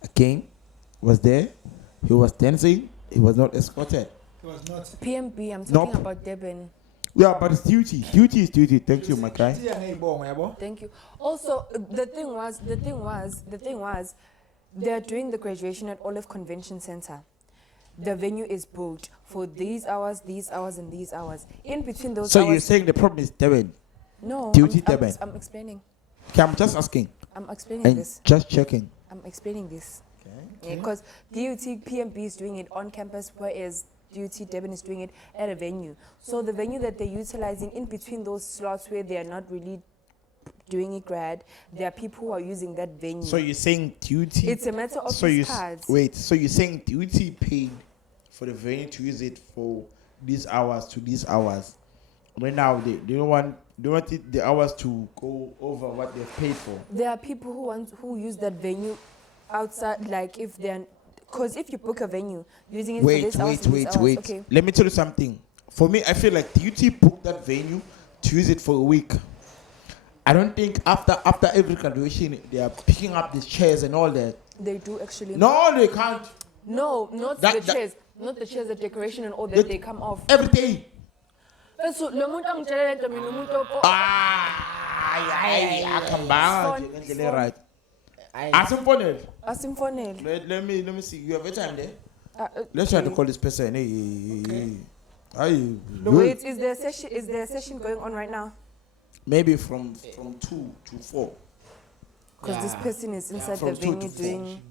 a king, was there. He was dancing. He was not escorted. It was not. PMB, I'm talking Nope. about Devon. Yeah, but it's duty. Duty is duty. Thank you, my guy. Thank you. Also, the thing was, they're doing the graduation at Olive Convention Center. The venue is booked for these hours, and these hours. In between those So hours. you're saying the problem is Devin? No. Duty I'm Devon. explaining. Okay, I'm just asking I'm explaining and this. just checking. I'm explaining this. Okay. Because DUT PMB is doing it on campus, whereas duty, Devin is doing it at a venue. So the venue that they're utilizing in between those slots where they are not really doing it grad, there are people who are using that venue. So you're saying duty? It's a matter of so his cards. wait. So you're saying duty paid for the venue to use it for these hours to these hours? Right now they don't want the hours to go over what they've paid for. There are people who use that venue outside, like if they're, because if you book a venue using it for this hours to this hours, okay. Let me tell you something. For me, I feel like duty booked that venue to use it for a week. I don't think after every graduation they are picking up these chairs and all that. They do actually. No, they can't. No, not That- the that- chairs. Not the chairs, the decoration and all that, That- they come off. Every day. So, lo muntu angitshelele ntombi, lo muntu opho- Come back. Phone. Right. Asimfonele. Asimfonele. Let me see. You have a time there? Let's Okay. try to call this person. Hey. Wait, is there a session going on right now? Maybe from 2 to 4. Because this person is inside From the 2 to venue 4. doing.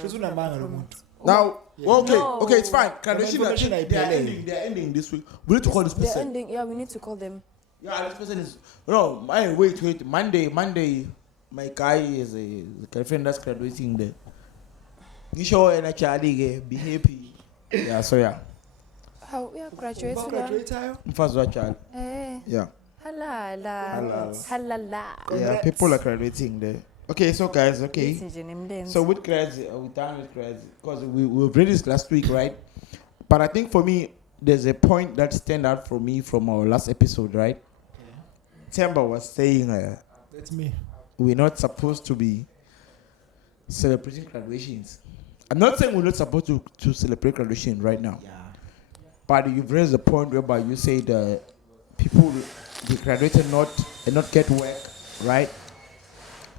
She's unamanga lo muntu. Now, okay, No. okay, it's fine. Graduation, information I they are pay. ending this week. We need to call this They're person. ending. Yeah, we need to call them. Yeah, this person is. No, wait. Monday, my guy is a girlfriend that's graduating there. You show and actually be happy. Yeah, so yeah. How we are graduating? Graduate ayo. First one child. Eh, Yeah. halala, halala. Yeah, people are graduating there. Okay, so guys, okay. Listen, Jenny Mlenze. So with grads, we done with grads because we read this last week, right? But I think for me, there's a point that stand out for me from our last episode, right? Temba was saying That's me. we're not supposed to be celebrating graduations. I'm not saying we're not supposed to celebrate graduation right now, Yeah. but you've raised a point whereby you say that people they graduated and not get work, right?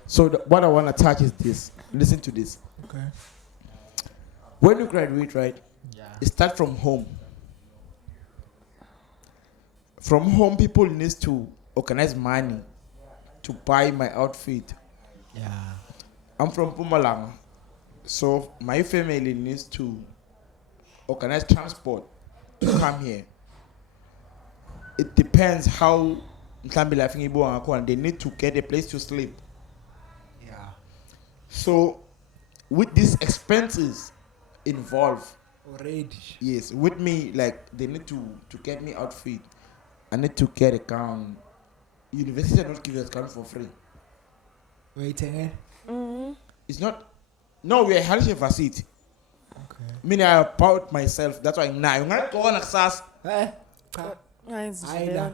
So what I want to touch is this. Listen to this. Okay. When you graduate, right, Yeah. it starts from home. From home, people need to organize money to buy my outfit. Yeah. I'm from Pumalanga, so my family needs to organize transport to come here. It depends how they need to get a place to sleep. Yeah. So, with these expenses involved, Already. yes, with me, like they need to get me outfit. I need to get a gown. University are not giving us gown for free. Waiting. Eh? Mhm. It's not. No, we are Halisha Varsity. Okay. Meaning I about myself. That's why now I'm not going to access. Eh? Cha. Hayi, Ayila.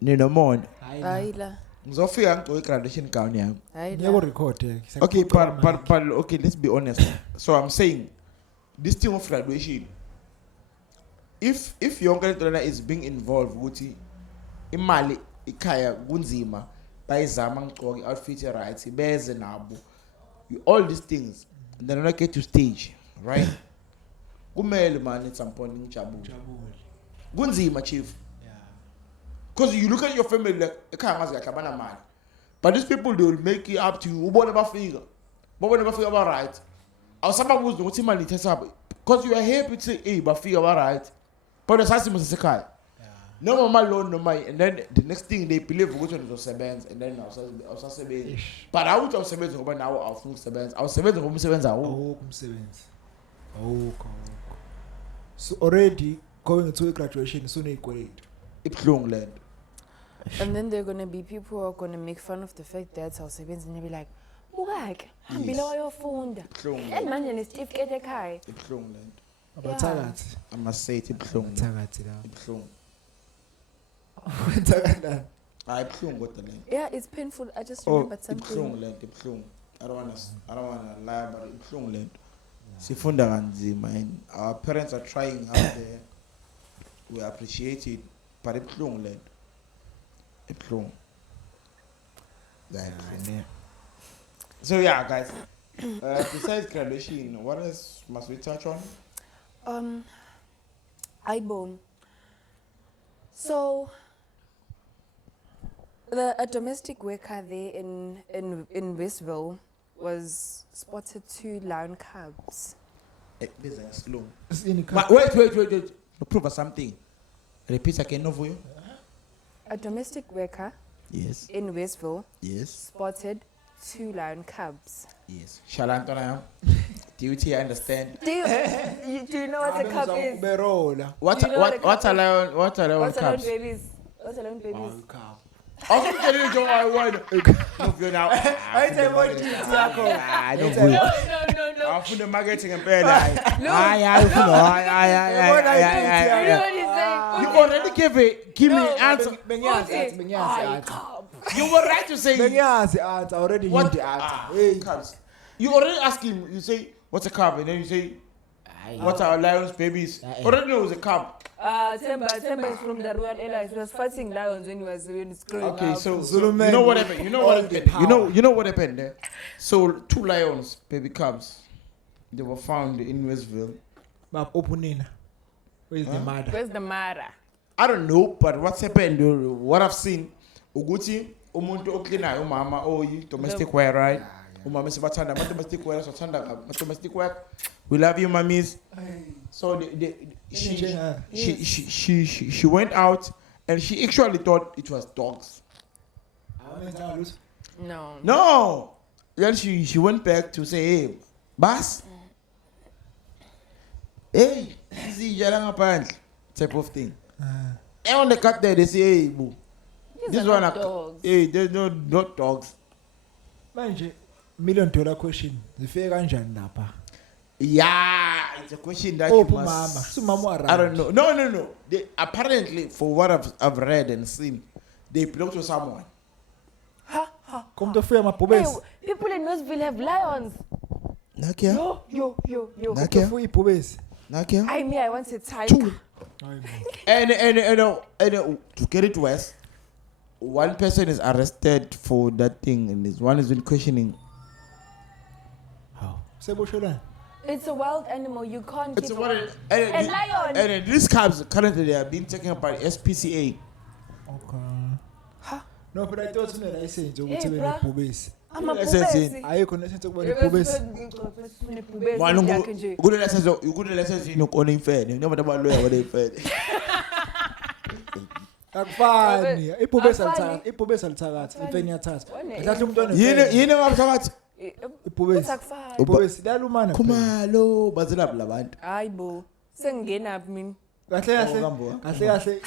No more. Hayi. Ayila. Ngizofika ngigcoke graduation gown yami. Ngiyako record eh. Okay, but okay, let's be honest. So I'm saying this thing of graduation. If your uncle is being involved, ukuthi imali ikhaya kunzima bayizama ngigcoke outfit right beze nabo. All these things and then when I get to stage, right? Kumele man at some point ngijabule. Jabule. Kunzima chief. Yeah. Because you look at your family like ekhaya ngazi kahlabana mali. But these people they will make it up to you. Ubone bafika. Ubone bafika ba right. Awusababuza ukuthi imali ithesaphi. Because you are happy to say hey bafika ba right. But asasimo sesekhaya. No mama loan no money and then the next thing they believe ukuthi uzosebenza and then awusasebenza. Ish. But awuthi awusebenza ngoba nawe awufuna ukusebenza. Awusebenza ngoba umsebenza awu. Awukho umsebenzi. Awukho. So already going to graduation soon equate. Ibhlungu lento. And then there are going to be people who are going to make fun of the fact that our savings and they'll be like, "Ukake, hambile wayofunda. Ibhlungu. And manje nesitifiketi ekhaya." Ibhlungu lento. Abathakathi. I must say it ibhlungu. Abathakathi la. Ibhlungu. Wenza kanjani? Hayi ibhlungu kodwa lento. Yeah, it's painful. I just Oh, remembered something. ibhlungu lento, ibhlungu. I don't wanna lie about it. Ibhlungu lento. Sifunda kanzima and our parents are trying out there. We appreciate it, but ibhlungu lento. Ibhlungu. That Yeah. So yeah, guys. Besides graduation, what else must we touch on? Ibone. So, a domestic worker there in Westville was spotted 2 lion cubs Business slow. Sini Wait. Prove us something. Repeat again, no for you. A domestic worker Yes. in Westville Yes. spotted 2 lion cubs. Yes. Shalantona. Do you understand? Do you know what a cub is? Berola. What Do you know what a what cub a lion? What a lion What's a lion cubs? babies? What's a lion babies? I'm telling you, I want. No, you now. I tell what it is, Yako. I don't No, know. No. I'm from the marketing and pay. No. I. You know what he's saying? You already give me No, answer. Ay, cub. You were right to say. Bengiyazi answer already What the answer. Hey, cubs? You already ask him. You say what's a cub, and then you say what are lions babies? Already knows a cub. Temba is from the Royal Airlines. He was fighting lions when he was growing Okay, up. so Zulu you man know what with happened. You know all what the happened. power. You know what happened there. So 2 lions, baby cubs, they were found in Westville. Bab openina. Where's the mother? Where's the Mara? I don't know, but what's happened? What I've seen, Uguti, umuntu oklinayo umama domestic wear, right? Umama sibathanda domestic wear, so thanda domestic wear. We love you, mummies. So she went out and she actually thought it was dogs. No. No. Then she went back to say, hey, Bas. Hey, type of thing. And when they cut there, they say, hey, boo. These This are one, not dogs. hey, there's not dogs. Manje $1 million question. Zifika kanjani lapha? Yeah, it's a question that Oh, you mama. must. So mama I don't know. No. They, apparently, for what I've read and seen, they belong to someone. Come to free my Hey, pobes. people in Westville have lions. Nakia? Yo. Nakia? To free pobes. Nakia? I want a tiger. And to get it worse, one person is arrested for that thing, and this one is in questioning. How? Seboshola. It's a wild animal. You can't It's keep what it. it, A lion. And these cubs currently they are being taken up by SPCA. Okay. No, but I thought you had license ukuthi Hey, ube bruh. nebhubesi. I'm a License. pubesi. Ayikho license ukuba nebhubesi. You could license in on infed. You never about lawyer what they fed. Akufani. Ibhubesi Akufani. alithatha. Ibhubesi alithatha. Imfeni yathatha. One Athatha umntwana. You know what I'm talking Ibhubesi. Sakufani. Ibhubesi lalumana. Kumalo bazela abantu. Hayi bo. Sengingena mina. Kahle.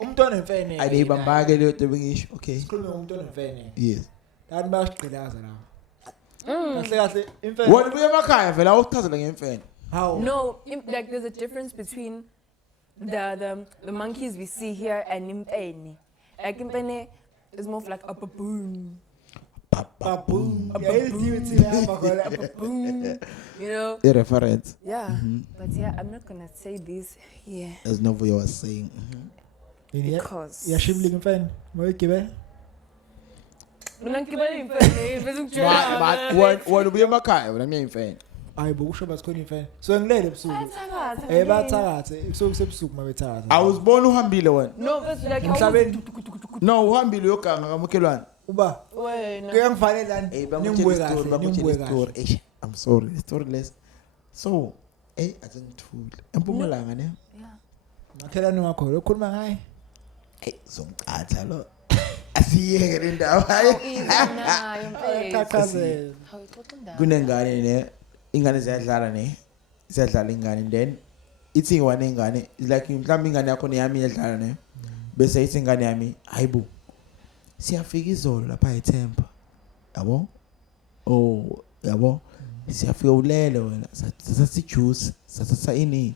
Umntwana emfene. Ayibambake le nto bengisho. Okay. Sikhulume ngomntwana emfene. Yes. Lani bayasiqilaza lapha. Kahle imfene. What we emakhaya vela awuchazela ngemfene. How? No, like there's a difference between the monkeys we see here and impeni. Like impeni is more of like a baboon. Baboon. Baboon. You know? A reference. Yeah. But yeah, I'm not gonna say this here As Novo was saying. because. Yashimlinga imfene. Moyigibe. Mina ngibona impeni bese ngitshela. But when we emakhaya vela ngemfene. Hayi bokusho basikhona imfene. So ngilele ebusuku. Bathakatha. Bathakathe. Ebusuku sebusuku mabethakatha. I was born uhambile wena. No, but like Emhlabeni No, uhambile uyoganga kamakhelwane. uba wena. kuyangifanele lani. Nimbuke kahle, nimbuke kahle. Eish, I'm sorry. The story less. So, asengithule. Empumalanga ne? Makhelwane wakho lokhuluma ngaye. Zomqatha lo. Asiyeke le ndaba. Nayo impela. Khakhazela. Kunengane ne, ingane ziyadlala ne. Ziyadlala ingane then ithi ngwane ingane like mhlawumbe ingane yakho neyami iyadlala ne. Bese ithi ingane yami, hayibo. Siyafika izolo lapha eThemba. Yabo? Oh, yabo. Siyafika ulele wena. Sathi juice, sathatha ini.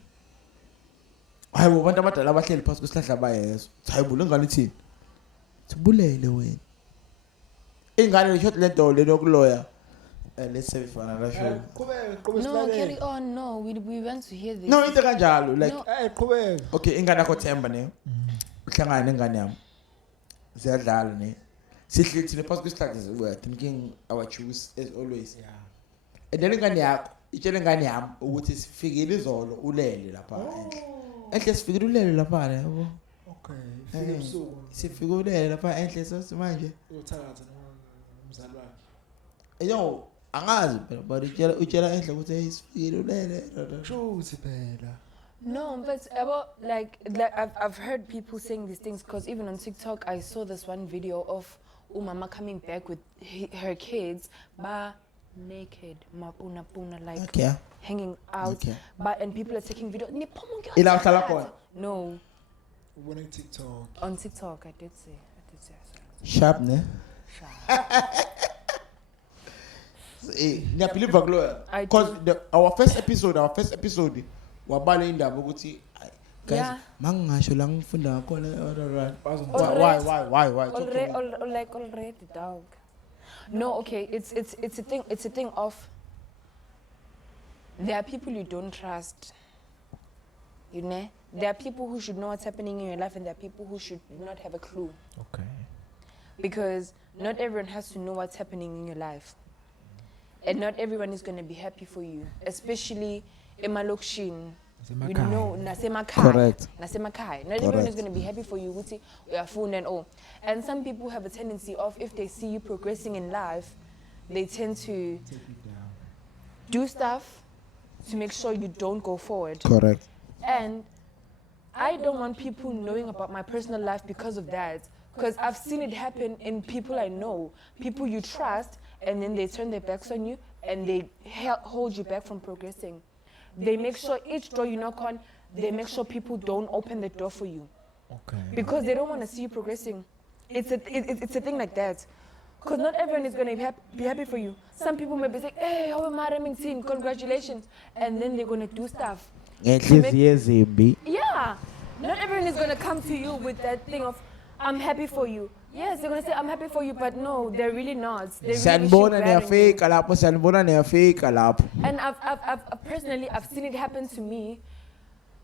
Hayibo abantu abadala abahleli phansi kwesihlahla bayezo. Hayibo lengane ithini? Sibulele wena. Ingane leshot lento lenokuloya. Let's say for another show. No, carry on. No, we want to hear this. No, into kanjalo like No. Qhubeka. okay ingane yakho Themba ne. Uhlangana nengane yami. Siyadlala ne. Sihleli thina phansi kwesihlahla we are drinking our juice as always. Yeah. And then ingane yakho itshela ingane yami ukuthi sifikile izolo ulele lapha enhle. Enhle sifikile ulele lapha yabo. Okay. Fika ebusuku. Sifike ulele lapha enhle manje. Uyothakatha nomzali wakhe. Yo, angazi phela but utshela endle ukuthi isifikile ulele Shuthi phela. No, but like I've heard people saying these things because even on TikTok I saw this one video of umama coming back with her kids, ba naked, mapuna puna, like okay hanging out, Okay. but and people are taking video. Ila uhlala khona No, Ubona TikTok. on TikTok I did say. sharp ne ngiyabelieve kulo I because our first episode wabala indaba ukuthi ay, guys Yeah. mangingasho la ngifunda ngakhona why Talk to me. Already, dog. No, okay. It's a thing of. There are people you don't trust. You know, there are people who should know what's happening in your life, and there are people who should not have a clue. Okay. Because not everyone has to know what's happening in your life, and not everyone is going to be happy for you, especially emalokishin. You know, nasemakhaya. Correct. Nasemakhaya. Not everyone is going to be happy for you. Uthi uyafunda and all. And some people have a tendency of, if they see you progressing in life, they tend to Take it down. do stuff to make sure you don't go forward. Correct. And I don't want people knowing about my personal life because of that. Because I've seen it happen in people I know, people you trust, and then they turn their backs on you and they hold you back from progressing. They make sure each door you knock on, they make sure people don't open the door for you Okay. because they don't want to see you progressing. It's a thing like that. Because not everyone is going to be happy for you. Some people may be saying, hey, how am I team? Congratulations. And then they're going to do stuff. ngenhliziyo ezimbi Yeah. Not everyone is going to come to you with that thing of, I'm happy for you. Yes, they're going to say, I'm happy for you, but no, they're really not. They really sanibona wish you bad on you. niyafika lapho sanibona niyafika lapho And I've personally, I've seen it happen to me.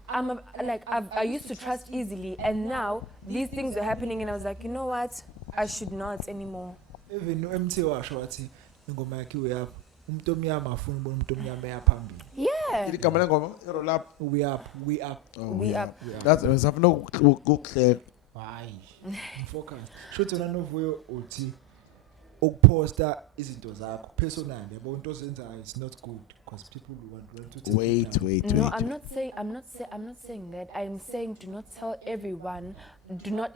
I used to trust easily, and now these things are happening, and I was like, you know what? I should not anymore. Even MT washo wathi ingoma yakhe uyapha. Umuntu omnyama afuna ubona umuntu omnyama eyaphambili. Yeah. igama lengoma irolap We up. We up. We up. that's ngizafuna ukukuhlela Hayi. Focus. Shothi wena novuyo uthi ukuposta izinto zakho personal yabo into ozenzayo it's not good because people want to take it down. wait No, I'm not saying that. I'm saying do not tell everyone. Do not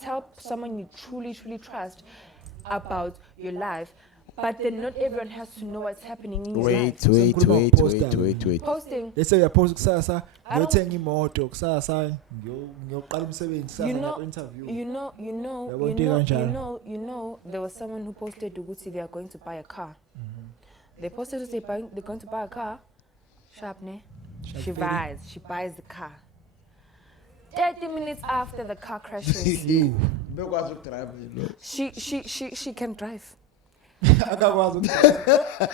tell someone you truly trust about your life. But then not everyone has to know what's happening in your life. wait Posting. Let's say uyapost kusasa I don't- ngiyothenga imoto kusasa ngiyoqala umsebenzi kusasa You know, interview. you know, there was someone who posted Uguti they are going to buy a car. They posted that they're going to buy a car. Sharp, ne? She buys the car. 30 minutes after the car crashes, bekwazi ukudrive she can drive. Akakwazi She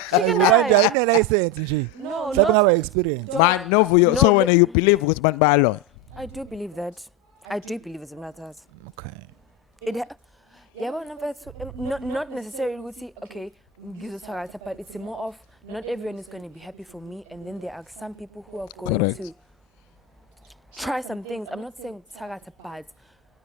can manje drive. ayine license nje. No, Mhlawumbe no. ngaba experience. man novuyo No, so but- when you believe ukuthi bantu bayalona I do believe that. I do believe it's not Okay. not necessarily ukuthi okay ngizothakatha, but it's more of not everyone is going to be happy for me, and then there are some people who are going Correct. to try some things. I'm not saying thakatha, but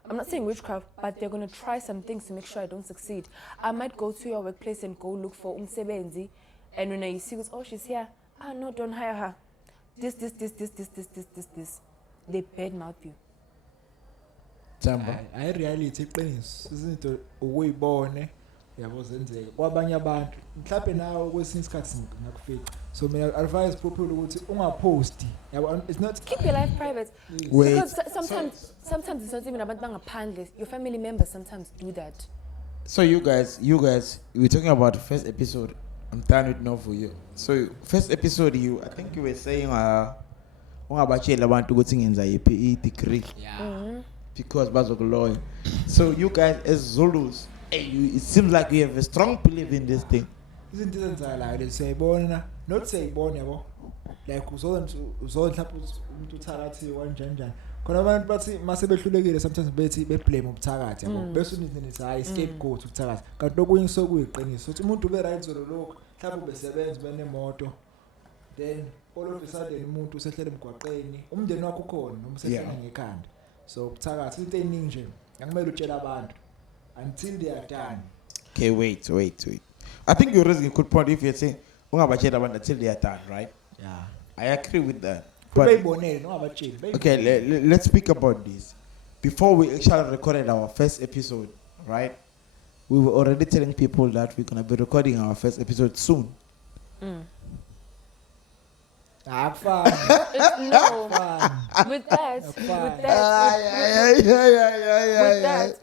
I'm not saying witchcraft, but they're going to try some things to make sure I don't succeed. I might go to your workplace and go look for umsebenzi, and when I see oh she's here, no, don't hire her. This. They badmouth you. Jamba I reality iqiniso izinto ukuyibone yabo zenzeke kwabanye abantu mhlawumbe nawe kwesinye isikhathi ngakufika so mina advise people ukuthi ungaposti yabo it's not Keep your life private. Wait. Because sometimes it's not even about bangaphandle. Your family members sometimes do that. so you guys we're talking about the first episode. I'm done with novuyo so first episode I think you were saying ungabatshela abantu ukuthi ngenza yiphi degree because bazokuloya so you guys as Zulus it seems like you have a strong belief in this thing izinto ezenzakalayo lesiyayibona not sayibona yabo like uzonke mhlawumbe umuntu uthakathi kanjani khona abantu bathi mase behlulekile sometimes bethi beblame ubuthakathi yabo bese unithi hayi scapegoat ubuthakathi kanti lokunye sokuyiqiniso ukuthi umuntu ube right zolo lokho mhlawumbe besebenza benemoto then all of a sudden umuntu usehlele emgwaqeni umndeni wakho ukhona noma usehlele ngekhanda so ubuthakathi into eningi nje akumele utshela abantu until they are done. okay wait I think you're raising a good point if you're saying ungabajela abantu until they are done, right? Yeah. I agree with that. But Bayibonele nongabatsheli. okay, let's speak about this. Before we actually recorded our first episode, right? We were already telling people that we're gonna be recording our first episode soon. Akufani. No, Akufani. with that,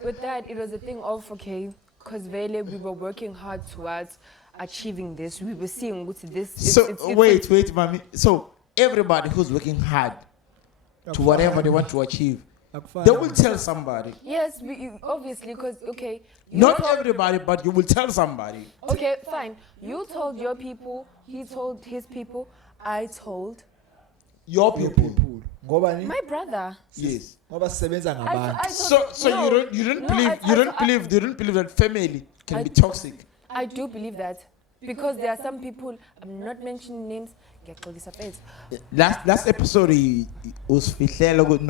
with that, it was a thing of okay, because really we were working hard towards achieving this. We were seeing what this. So wait, mommy. So everybody who's working hard to whatever they want to achieve, Akufani. they will tell somebody. Yes, obviously, because okay. Not everybody, but you will tell somebody. Okay, fine. You told your people. He told his people. I told Your Your people. people. Ngoba ni? my brother. Yes. Ngoba sisebenza ngabantu. I told So no, you don't no, believe I- you don't believe that family can I- be toxic. I do believe that because there are some people. I'm not mentioning names. Ngiyaxolisa mfethu. Last episode was fihlela ukuthi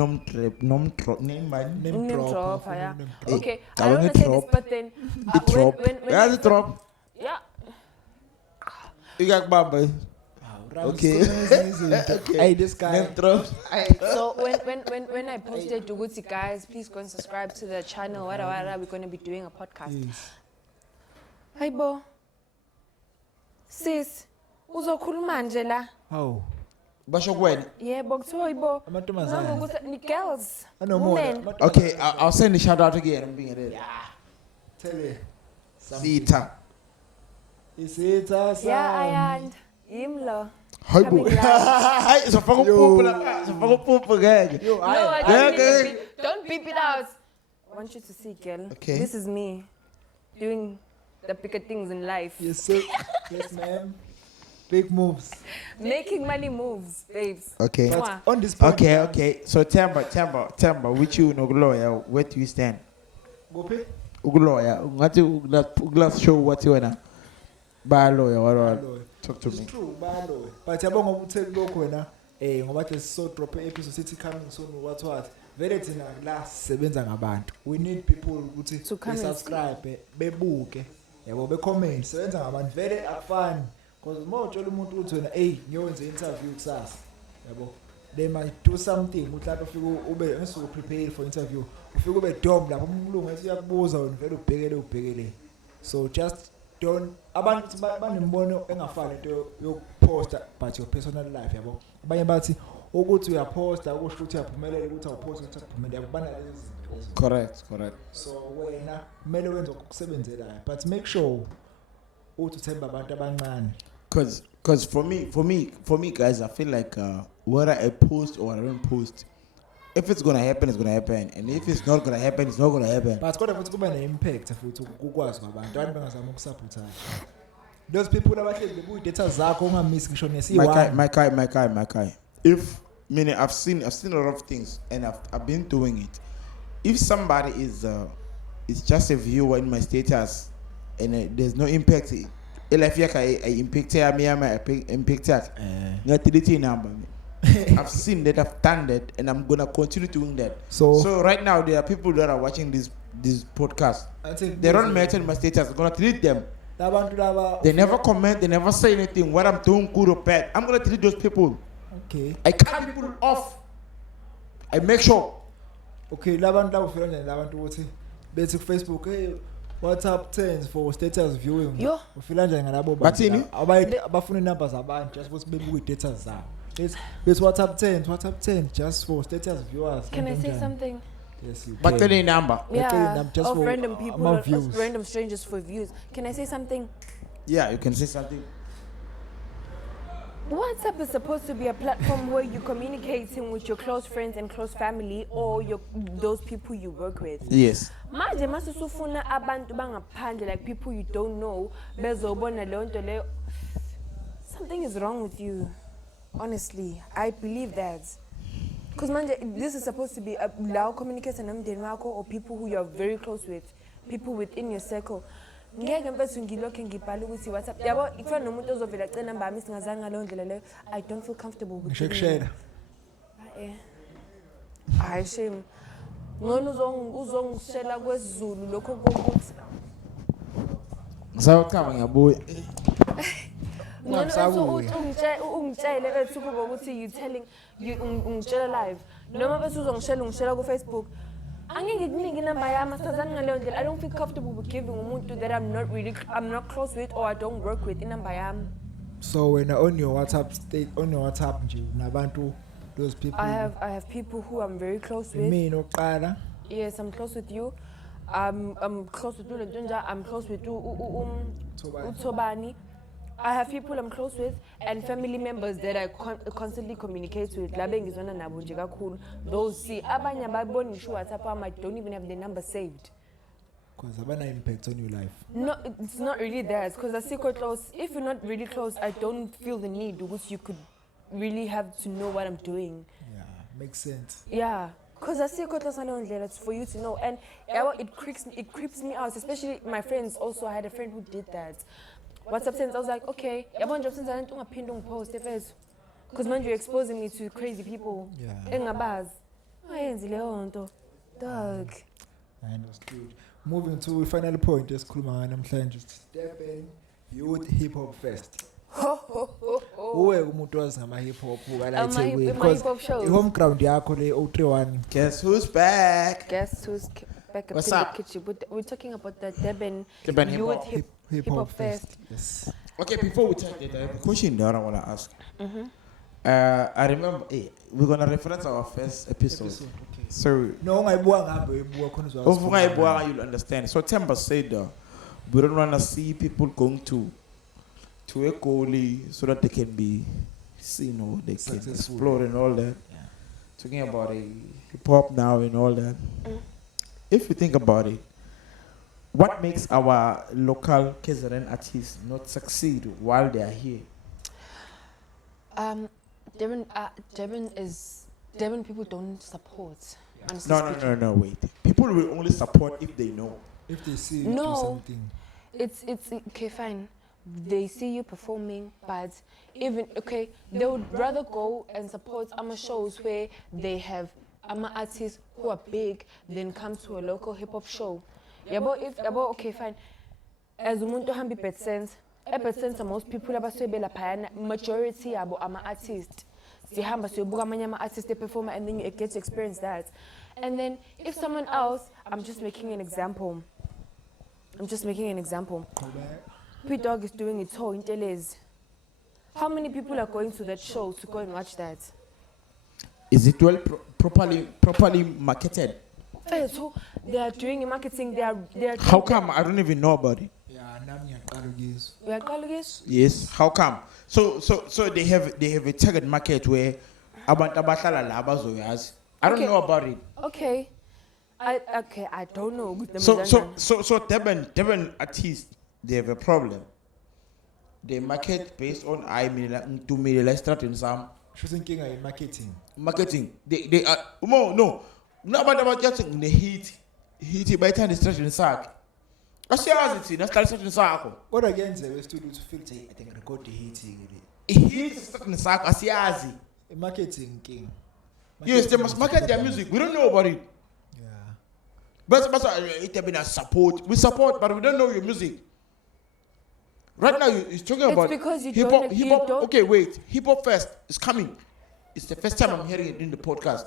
nom drop name by Name Name drop, drop, name yeah. drop. Okay, I I don't want want to to say this, drop. but then The drop. when Yeah, I the said- drop. Yeah. Ikakubamba. Okay. Hey, this guy. Name drop. So when I posted to Gucci guys, please go and subscribe to the channel. We're going to be doing a podcast. Yes. Hi bo. Sis, uzokhuluma nje la. How? Basho kwena. Yebo kuthiwa ibo. Amantombazane. Nangokuthi ni girls. Anomona. Women. Okay, I'll send a shout out again. I'm being there. Tell her. Sita. Isitha sam. Yeah, and imlo. Hayi bo. Coming live. Hayi sofaka upuphu lapha. Sofaka upuphu ngeke. Yo, No, I don't, Yeah, need to okay. don't beep it out. I want you to see, girl. Okay. This is me doing the bigger things in life. Yes, sir. Yes, ma'am. Big moves. Making money moves, babes. Okay. But Mwah. on this podcast. Okay. So Temba, with you nokuloya, where do you stand? Gophi? Ukuloya, ngathi ukulast show what you wanna. Ba lawyer, what? Baloyi. Talk to It's me. true, baloyi. But yabonga ukutheli lokho wena ngoba ke so drop episode sithi coming soon what. Vele thina la sisebenza ngabantu. We need people ukuthi To come and subscribe, bebuke, yabo be comment, sebenza ngabantu vele akufani. Because mawutshela umuntu ukuthi wena ngiyowenza interview kusasa. Yabo. They might do something ukuthi lapho ufike ube ngesuku prepared for interview. Ufike ube dom lapho umlungu ethi uyakubuza wena vele ubhekele. So just don't abantu banembono engafani into yokuposta but your personal life yabo. Abanye bathi ukuthi uyaposta ukusho ukuthi uyaphumelela ukuthi awuposta ukuthi uphumelela yabana lezi. Correct. So wena kumele wenze okusebenzelayo but make sure uthi uthemba abantu abancane. Cause for me, guys, I feel like whether I post or I don't post, if it's gonna happen, it's gonna happen, and if it's not gonna happen, it's not gonna happen. But kodwa futhi kuba ne-impact futhi ukukwazi kwabantu abantu bangazama ukusupporta. Those people abahleli bebuya data zakho ungamisi ngisho My guy. If meaning I've seen a lot of things and I've been doing it. If somebody is just a viewer in my status and there's no impact, I impact number. I've seen that, I've done that, and I'm gonna continue doing that. So right now there are people that are watching this podcast. They don't matter in my status. I'm gonna delete them. They never comment, they never say anything. What I'm doing, good or bad, I'm gonna delete those people. Okay. I cut people off. I make sure. Okay, labantu labo ufika njani labantu ukuthi bethi ku Facebook WhatsApp 10 for status viewing. Yo. Ufila njani ngalabo Bathini? abafuna numbers zabantu just ukuthi bebuke data zabo. Bethi WhatsApp 10 just for status viewers. Can I say something? Yes, you But can. any number. Yeah, just of for random people, more of views. random strangers for views. Can I say something? Yeah, you can say something. WhatsApp is supposed to be a platform where you're communicating with your close friends and close family or those people you work with. Yes. Manje masusufuna abantu bangaphandle like people you don't know bezobona leyo nto leyo. Something is wrong with you. Honestly, I believe that. Because this is supposed to be a loud communication nomndeni wakho or people who you are very close with, people within your circle. Ngeke mfethu ngilokho ngibhala ukuthi WhatsApp yabo ikufana nomuntu ozovela acela number yami singazange ngaleyo ndlela leyo. I don't feel comfortable with Ngisho kushela. Hayi shame. Ngona uzongishela kwesiZulu lokho ukuthi Ngizawuchama ngiyabuya. Ngcono Ungasabuya. ungitshele bethu kuba ukuthi you telling you ungitshela live noma bese uzongishela ku Facebook angeke ngikunike inamba yami asazani ngaleyo ndlela I don't feel comfortable with giving umuntu that I'm not close with or I don't work with inamba yami. So when on your WhatsApp nje nabantu those people I have people who I'm very close with. me noqala Yes, I'm close with you. I'm close with Lentonja. I'm close with Utobani. I have people I'm close with and family members that I constantly communicate with. Labe ngizwana nabo nje kakhulu. Those see abanye ababoni ngisho WhatsApp I don't even have their number saved. because abana impact on your life. No, it's not really that because I see quite close. If you're not really close, I don't feel the need because you could really have to know what I'm doing. Yeah, makes sense. Yeah. Because I see quite close it's for you to know. And it creeps me out, especially my friends also. I had a friend who did that. WhatsApp sends, I was like, okay, because man, you're exposing me to crazy people. Yeah. Dog. I understood. Moving to final point, just namhlanje Durban Youth Hip Hop Fest. Uwe umuntu wazi ngama hip hop Ama hip hop shows. home ground yakho le 031. Guess who's back? Guess who's back up What's in up? the kitchen? We're talking about the Durban Hip-Hop. Youth Hip Hop Fest. Yes. Okay, before we take that, I have a question that I want to ask. I remember, we're going to reference our first episode. Okay. So, No ungayibuka ngabe uyibuka khona uzwazi. Ungayibona, you'll understand. So, Temba said, we don't want to see people going to a goalie so that they can be seen or they can Successful. explore and all that. Yeah. Talking about hip hop now and all that. If you think about it, what makes our local KZN artists not succeed while they are here? Devon people don't support. honestly No, speaking. no, wait. People will only support if they know. If they see you No. do something. It's okay, fine. They see you performing, but they would rather go and support shows where they have artists who are big than come to a local hip hop show. Okay, fine. As umuntu hambi percent, most people abaswebela phayana majority yabo artists. Sihamba siyobuka amanye artists they perform and then you get to experience that. And then if someone else, I'm just making an example. P-Dog is doing a tour in Teles. How many people are going to that show to go and watch that? Is it well properly marketed? So they are doing marketing. They are. How come? I don't even know about it. Yeah, nami ngiyaqala ukuzwa. We are calling Yes. How come? So they have a target market where abantu abahlala la bazoyazi. I don't Okay. know about it. Okay. I don't know. So Durban artists, they have a problem. They market based on to me like starting some She's thinking of marketing. marketing. They are no about just the heat by time the starting sack. Asiyazi thina siqala starting sakho. Kodwa kuyenziwa studio to feel say I think record the hitting. Heat starting sakho asiyazi. Marketing king. Yes, they must market their music. We don't know about it. Yeah. But it has been a support. We support, but we don't know your music. Right now, you're talking It's about because you hip don't- hop. you Hip hop. don't- Okay, wait. Hip hop fest is coming. It's the first time I'm hearing it in the podcast.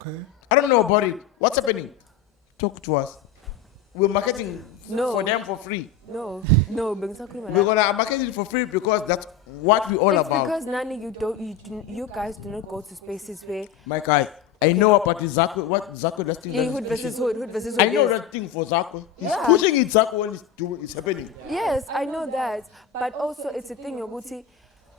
Okay. I don't know about it. What's happening? Talk to us. We're marketing No. for them for free. No. We're gonna market it for free because that's what we all It's about. because Nani, you guys do not go to spaces where My guy, I know about the Zako. What Zako does thing. hood versus hood versus hood. I know yes. that thing for Zako. He's Yeah. pushing it Zako when it's happening. Yes, I know that, but also it's a thing, Yoguti.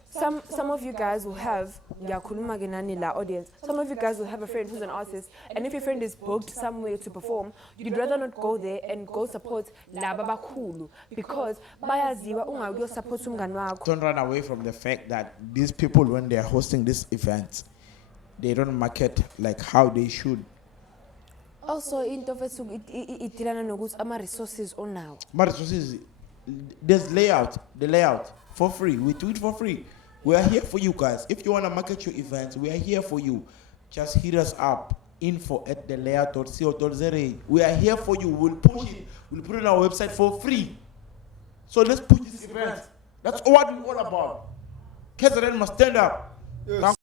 Some of you guys will have yakhuluma ke nani la audience. Some of you guys will have a friend who's an artist, and if your friend is booked somewhere to perform, you'd rather not go there and go support laba bakhulu because bayaziwa ungakuyo support umngani wakho. Don't run away from the fact that these people, when they are hosting these events, they don't market like how they should. Also into fethu itilana nokuthi ama resources onawo. But resources, there's the layout for free. We do it for free. We are here for you guys. If you want to market your events, we are here for you. Just hit us up. info@thelayout.co.za. We are here for you. We'll push it. We'll put it on our website for free. So let's push this event. That's what we're all about. KZN must stand up. Yes.